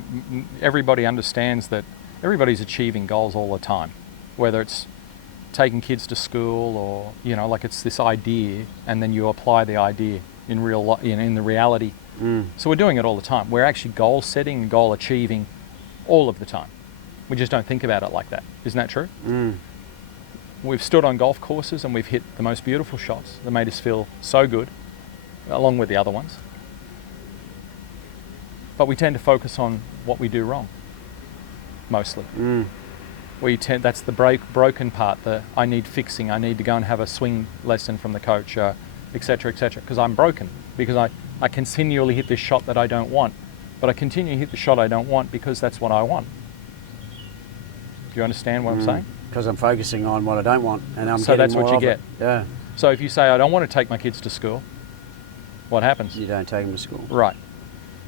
everybody understands that everybody's achieving goals all the time, whether it's taking kids to school or, like it's this idea and then you apply the idea in the reality So we're doing it all the time. We're actually goal setting and goal achieving all of the time. We just don't think about it like that. Isn't that true? We've stood on golf courses and we've hit the most beautiful shots that made us feel so good, along with the other ones. But we tend to focus on what we do wrong, mostly. That's the broken part, the I need fixing, I need to go and have a swing lesson from the coach, et cetera, because I'm broken, because I continually hit this shot that I don't want, but I continue to hit the shot I don't want because that's what I want. Do you understand what I'm saying? Because I'm focusing on what I don't want, and I'm so getting that's more what you of get. it. Yeah. So if you say I don't want to take my kids to school, what happens? You don't take them to school. Right.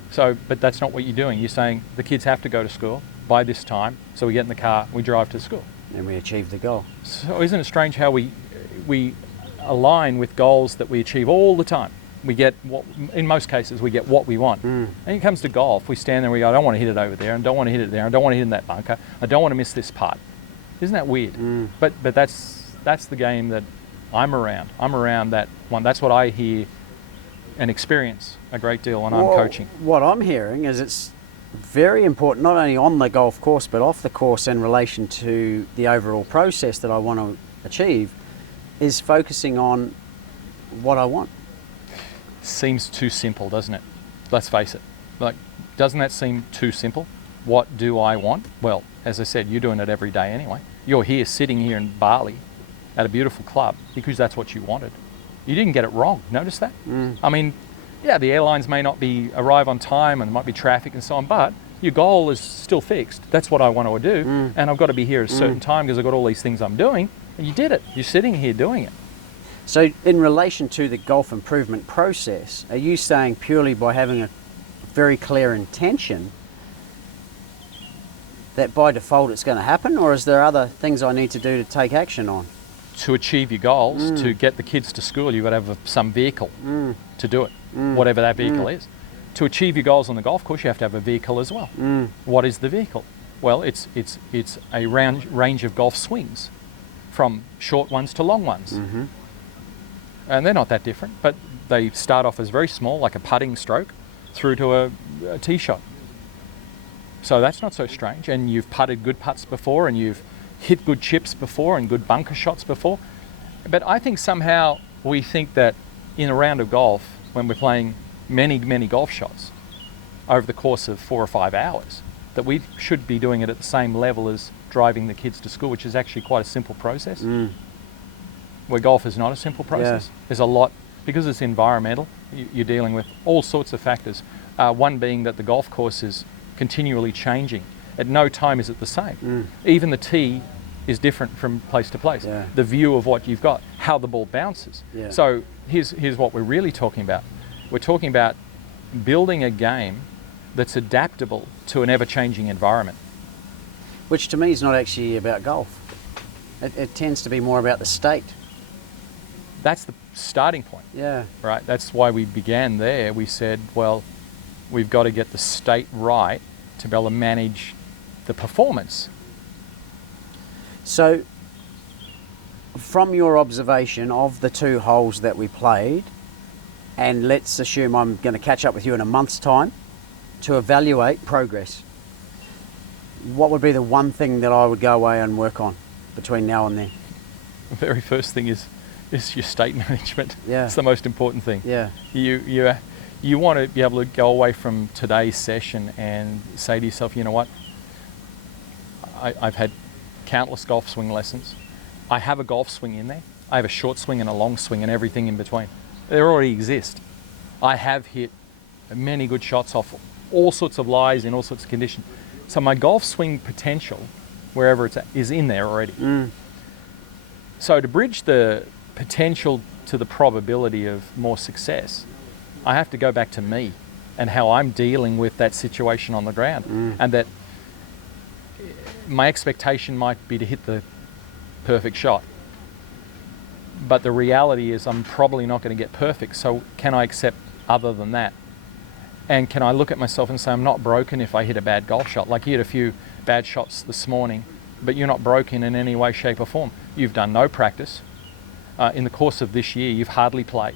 So, but that's not what you're doing. You're saying the kids have to go to school by this time, so we get in the car, we drive to school. And we achieve the goal. So isn't it strange how we align with goals that we achieve all the time? We get what, in most cases, we get what we want. And it comes to golf, we stand there and we go, I don't want to hit it over there, and don't want to hit it there, and don't want to hit in that bunker, I don't want to miss this putt. Isn't that weird? But that's the game that I'm around. I'm around that one. That's what I hear and experience a great deal when I'm coaching. What I'm hearing is it's very important, not only on the golf course, but off the course in relation to the overall process that I want to achieve, is focusing on what I want. Seems too simple, doesn't it? Let's face it. Like, doesn't that seem too simple? What do I want? Well, as I said, you're doing it every day anyway. You're here, sitting here in Bali at a beautiful club because that's what you wanted. You didn't get it wrong. Notice that? I mean, yeah, the airlines may not arrive on time and there might be traffic and so on, but your goal is still fixed. That's what I want to do, and I've got to be here at a certain time because I've got all these things I'm doing, and you did it. You're sitting here doing it. So in relation to the golf improvement process, are you saying purely by having a very clear intention that by default it's going to happen, or is there other things I need to do to take action on? To achieve your goals, to get the kids to school, you've got to have some vehicle to do it, whatever that vehicle is. To achieve your goals on the golf course, you have to have a vehicle as well. What is the vehicle? Well, it's a range of golf swings, from short ones to long ones. And they're not that different, but they start off as very small, like a putting stroke, through to a tee shot. So that's not so strange. And you've putted good putts before, and you've hit good chips before and good bunker shots before. But I think somehow we think that in a round of golf, when we're playing many, many golf shots over the course of 4 or 5 hours, that we should be doing it at the same level as driving the kids to school, which is actually quite a simple process. Where golf is not a simple process. Yeah. There's a lot, because it's environmental, you're dealing with all sorts of factors. One being that the golf course is continually changing. At no time is it the same. Even the tee is different from place to place. Yeah. The view of what you've got, how the ball bounces. Yeah. So here's what we're really talking about. We're talking about building a game that's adaptable to an ever-changing environment. Which to me is not actually about golf. It tends to be more about the state. That's the starting point. Yeah. Right? That's why we began there. We said, well, we've got to get the state right to be able to manage the performance. So, from your observation of the 2 holes that we played, and let's assume I'm going to catch up with you in a month's time to evaluate progress, what would be the one thing that I would go away and work on between now and then? The very first thing is your state management. Yeah. It's the most important thing. Yeah. You want to be able to go away from today's session and say to yourself, you know what, I've had countless golf swing lessons. I have a golf swing in there. I have a short swing and a long swing and everything in between. They already exist. I have hit many good shots off all sorts of lies in all sorts of conditions. So my golf swing potential, wherever it's at, is in there already. So to bridge the potential to the probability of more success, I have to go back to me and how I'm dealing with that situation on the ground. And that my expectation might be to hit the perfect shot. But the reality is I'm probably not going to get perfect. So can I accept other than that? And can I look at myself and say I'm not broken if I hit a bad golf shot? Like you hit a few bad shots this morning, but you're not broken in any way, shape or form. You've done no practice. In the course of this year, you've hardly played.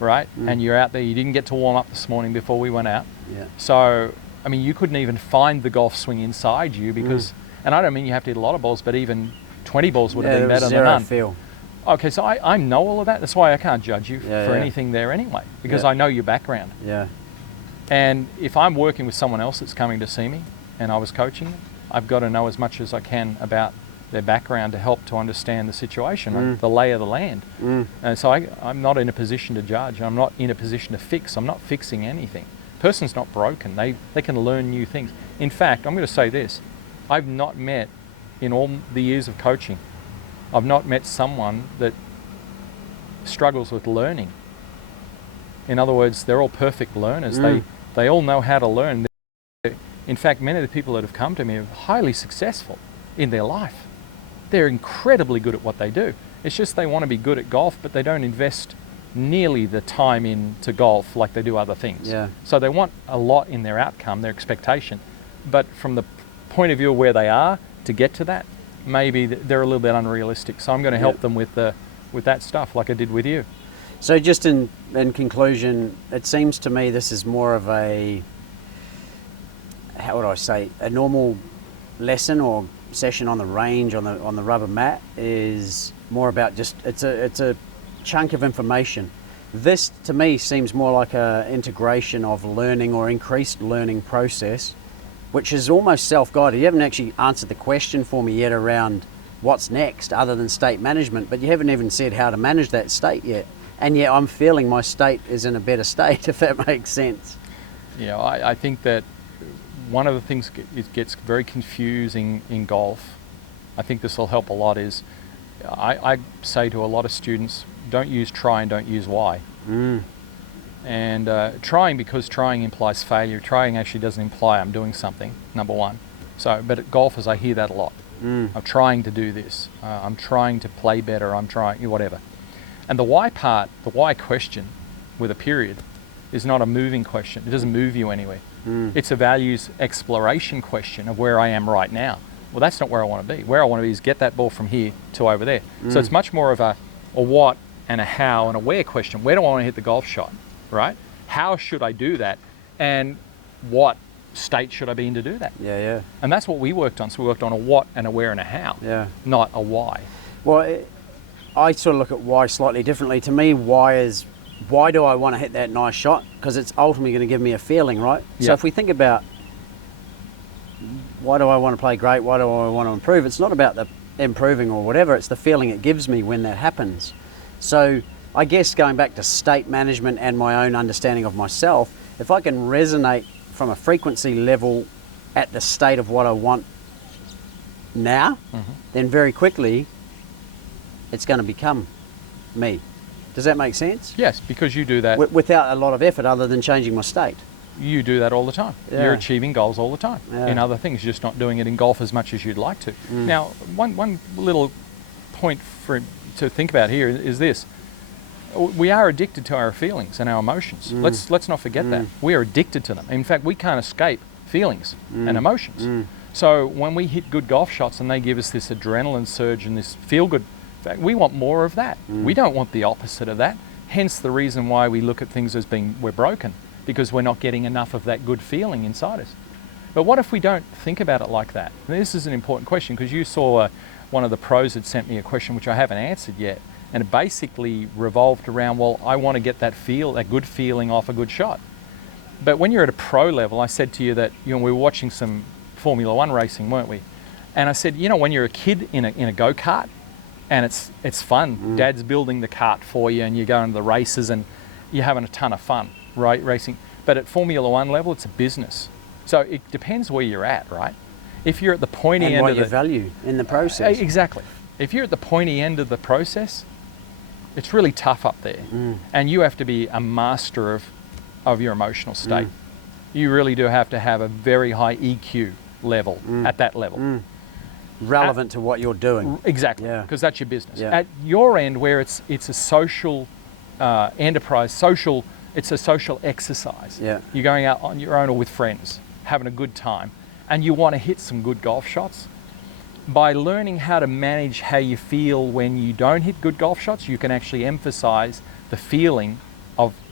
right? And you're out there, you didn't get to warm up this morning before we went out. Yeah. So, I mean, you couldn't even find the golf swing inside you because, and I don't mean you have to hit a lot of balls, but even 20 balls would have been better than none. Feel. Okay, so I know all of that. That's why I can't judge you for yeah. anything there anyway, because I know your background. Yeah. And if I'm working with someone else that's coming to see me and I was coaching them, I've got to know as much as I can about their background to help to understand the situation, like the lay of the land. And so I'm not in a position to judge. I'm not in a position to fix. I'm not fixing anything. Person's not broken. They can learn new things. In fact, I'm going to say this. I've not met, in all the years of coaching, I've not met someone that struggles with learning. In other words, they're all perfect learners. They all know how to learn. In fact, many of the people that have come to me are highly successful in their life. They're incredibly good at what they do. It's just they want to be good at golf, but they don't invest nearly the time into golf like they do other things. Yeah. So they want a lot in their outcome, their expectation. But from the point of view of where they are to get to that, maybe they're a little bit unrealistic. So I'm going to help them with that stuff like I did with you. So just in conclusion, it seems to me this is more of a, how would I say, a normal lesson or session on the range, on the rubber mat, is more about just, it's a chunk of information. This to me seems more like a integration of learning or increased learning process, which is almost self-guided. You haven't actually answered the question for me yet around what's next other than state management, but you haven't even said how to manage that state yet. And yet I'm feeling my state is in a better state, if that makes sense. Yeah, I think that one of the things it gets very confusing in golf, I think this will help a lot, is I say to a lot of students, don't use try and don't use why. And trying, because trying implies failure. Trying actually doesn't imply I'm doing something, number one. So, but at golfers, I hear that a lot. I'm trying to do this. I'm trying to play better. I'm trying, whatever. And the why part, the why question with a period, is not a moving question. It doesn't move you anywhere. It's a values exploration question of where I am right now. Well, that's not where I want to be. Where I want to be is get that ball from here to over there. So it's much more of a what and a how and a where question. Where do I want to hit the golf shot, right? How should I do that? And what state should I be in to do that? Yeah. And that's what we worked on. So we worked on a what and a where and a how, not a why. Well, I sort of look at why slightly differently. To me, why do I want to hit that nice shot? Because it's ultimately going to give me a feeling, right? Yep. So if we think about why do I want to play great, why do I want to improve, it's not about the improving or whatever, it's the feeling it gives me when that happens. So I guess going back to state management and my own understanding of myself, if I can resonate from a frequency level at the state of what I want now, then very quickly it's going to become me. Does that make sense? Yes, because you do that. Without a lot of effort other than changing my state. You do that all the time. Yeah. You're achieving goals all the time in other things. You're just not doing it in golf as much as you'd like to. Now, one little point to think about here is this. We are addicted to our feelings and our emotions. Let's not forget that. We are addicted to them. In fact, we can't escape feelings and emotions. So when we hit good golf shots and they give us this adrenaline surge and this feel-good, in fact, we want more of that. We don't want the opposite of that. Hence the reason why we look at things as being, we're broken, because we're not getting enough of that good feeling inside us. But what if we don't think about it like that? And this is an important question, because you saw one of the pros had sent me a question which I haven't answered yet, and it basically revolved around, well, I want to get that good feeling off a good shot. But when you're at a pro level, I said to you that we were watching some Formula One racing, weren't we? And I said, when you're a kid in a go-kart, and it's fun. Dad's building the cart for you, and you're going to the races, and you're having a ton of fun, right, racing. But at Formula One level, it's a business. So it depends where you're at, right? If you're at the pointy end of what you value in the process. Exactly. If you're at the pointy end of the process, it's really tough up there, and you have to be a master of your emotional state. You really do have to have a very high EQ level at that level. Relevant to what you're doing. Exactly, because that's your business. Yeah. At your end, where it's a social enterprise, it's a social exercise. Yeah. You're going out on your own or with friends, having a good time, and you want to hit some good golf shots. By learning how to manage how you feel when you don't hit good golf shots, you can actually emphasize the feeling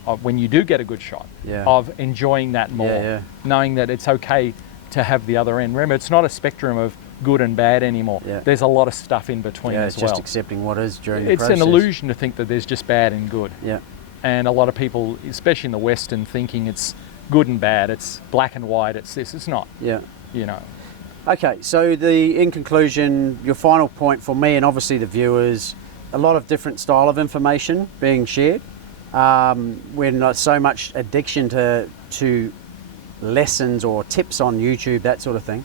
of when you do get a good shot, Yeah. of enjoying that more, Yeah. knowing that it's okay to have the other end. Remember, it's not a spectrum of good and bad anymore. Yeah. There's a lot of stuff in between Yeah, as it's well. just accepting what is during the It's process. an illusion to think that there's just bad and good. Yeah. And a lot of people, especially in the Western thinking, it's good and bad, it's black and white, it's this, it's not, Yeah. you know. Okay, so in conclusion, your final point for me and obviously the viewers, a lot of different style of information being shared. We're not so much addiction to lessons or tips on YouTube, that sort of thing.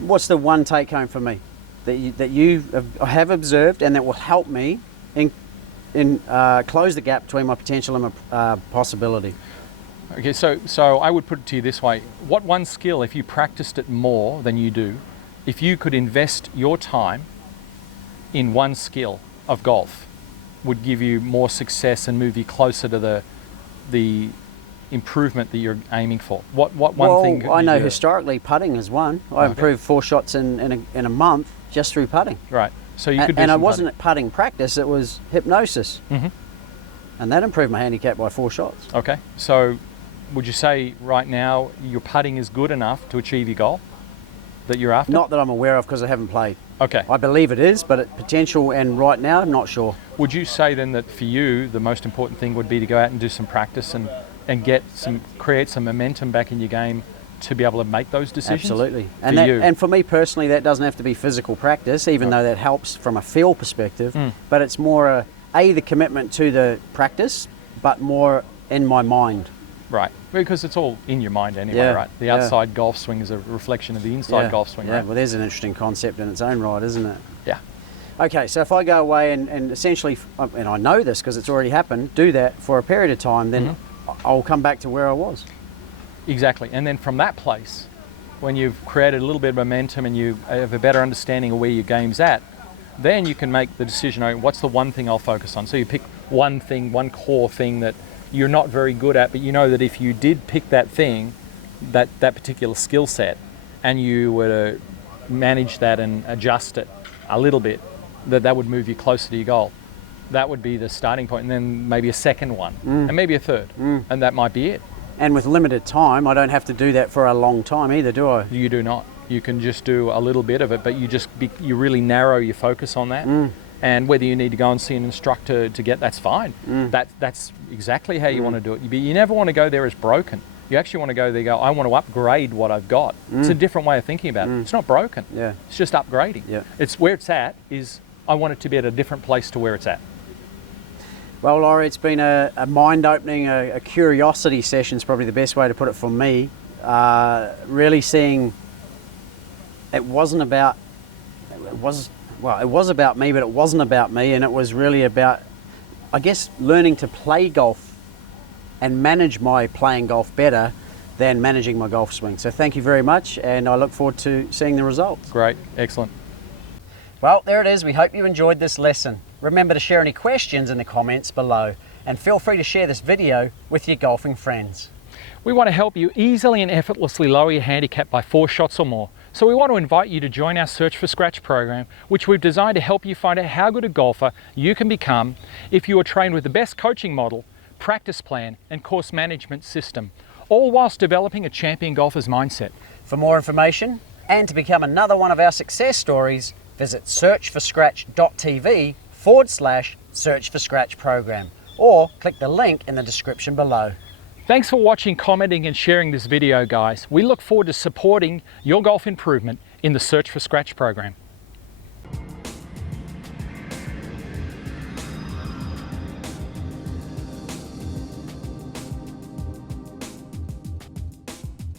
What's the one take home for me that you have observed and that will help me in close the gap between my potential and my possibility? Okay, so I would put it to you this way. What one skill, if you practiced it more than you do, if you could invest your time in one skill of golf, would give you more success and move you closer to the improvement that you're aiming for? What one thing? Well, I know historically putting is one. I improved 4 shots in a month just through putting. Right. So you could do and it some wasn't putting practice; it was hypnosis, and that improved my handicap by 4 shots. Okay. So would you say right now your putting is good enough to achieve your goal that you're after? Not that I'm aware of because I haven't played. Okay. I believe it is, but potential and right now, I'm not sure. Would you say then that for you the most important thing would be to go out and do some practice and create some momentum back in your game to be able to make those decisions? Absolutely. You. And for me personally, that doesn't have to be physical practice, even though that helps from a feel perspective. But it's more the commitment to the practice, but more in my mind. Right, because it's all in your mind anyway, Yeah, right? The yeah. outside golf swing is a reflection of the inside golf swing, Yeah, right? well, there's an interesting concept in its own right, isn't it? Yeah. Okay, so if I go away and essentially, and I know this because it's already happened, do that for a period of time, then I'll come back to where I was. Exactly. And then from that place, when you've created a little bit of momentum and you have a better understanding of where your game's at, then you can make the decision, oh, what's the one thing I'll focus on? So you pick one thing, one core thing that you're not very good at, but you know that if you did pick that thing, that particular skill set, and you were to manage that and adjust it a little bit, that would move you closer to your goal. That would be the starting point, and then maybe a second one, and maybe a third, and that might be it. And with limited time, I don't have to do that for a long time either, do I? You do not. You can just do a little bit of it, but you really narrow your focus on that. And whether you need to go and see an instructor to get, that's fine. That's exactly how you want to do it. You never want to go there as broken. You actually want to go there and go, I want to upgrade what I've got. It's a different way of thinking about it. It's not broken. Yeah. It's just upgrading. Yeah. It's where it's at is, I want it to be at a different place to where it's at. Well, Lawrie, it's been a mind-opening, a curiosity session is probably the best way to put it for me. Really seeing it was about me, but it wasn't about me, and it was really about, I guess, learning to play golf and manage my playing golf better than managing my golf swing. So thank you very much, and I look forward to seeing the results. Great, excellent. Well, there it is. We hope you enjoyed this lesson. Remember to share any questions in the comments below, and feel free to share this video with your golfing friends. We want to help you easily and effortlessly lower your handicap by 4 shots or more. So we want to invite you to join our Search for Scratch program, which we've designed to help you find out how good a golfer you can become if you are trained with the best coaching model, practice plan, and course management system, all whilst developing a champion golfer's mindset. For more information and to become another one of our success stories, visit searchforscratch.tv/Search for Scratch program, or click the link in the description below. Thanks for watching, commenting and sharing this video, guys. We look forward to supporting your golf improvement in the Search for Scratch program.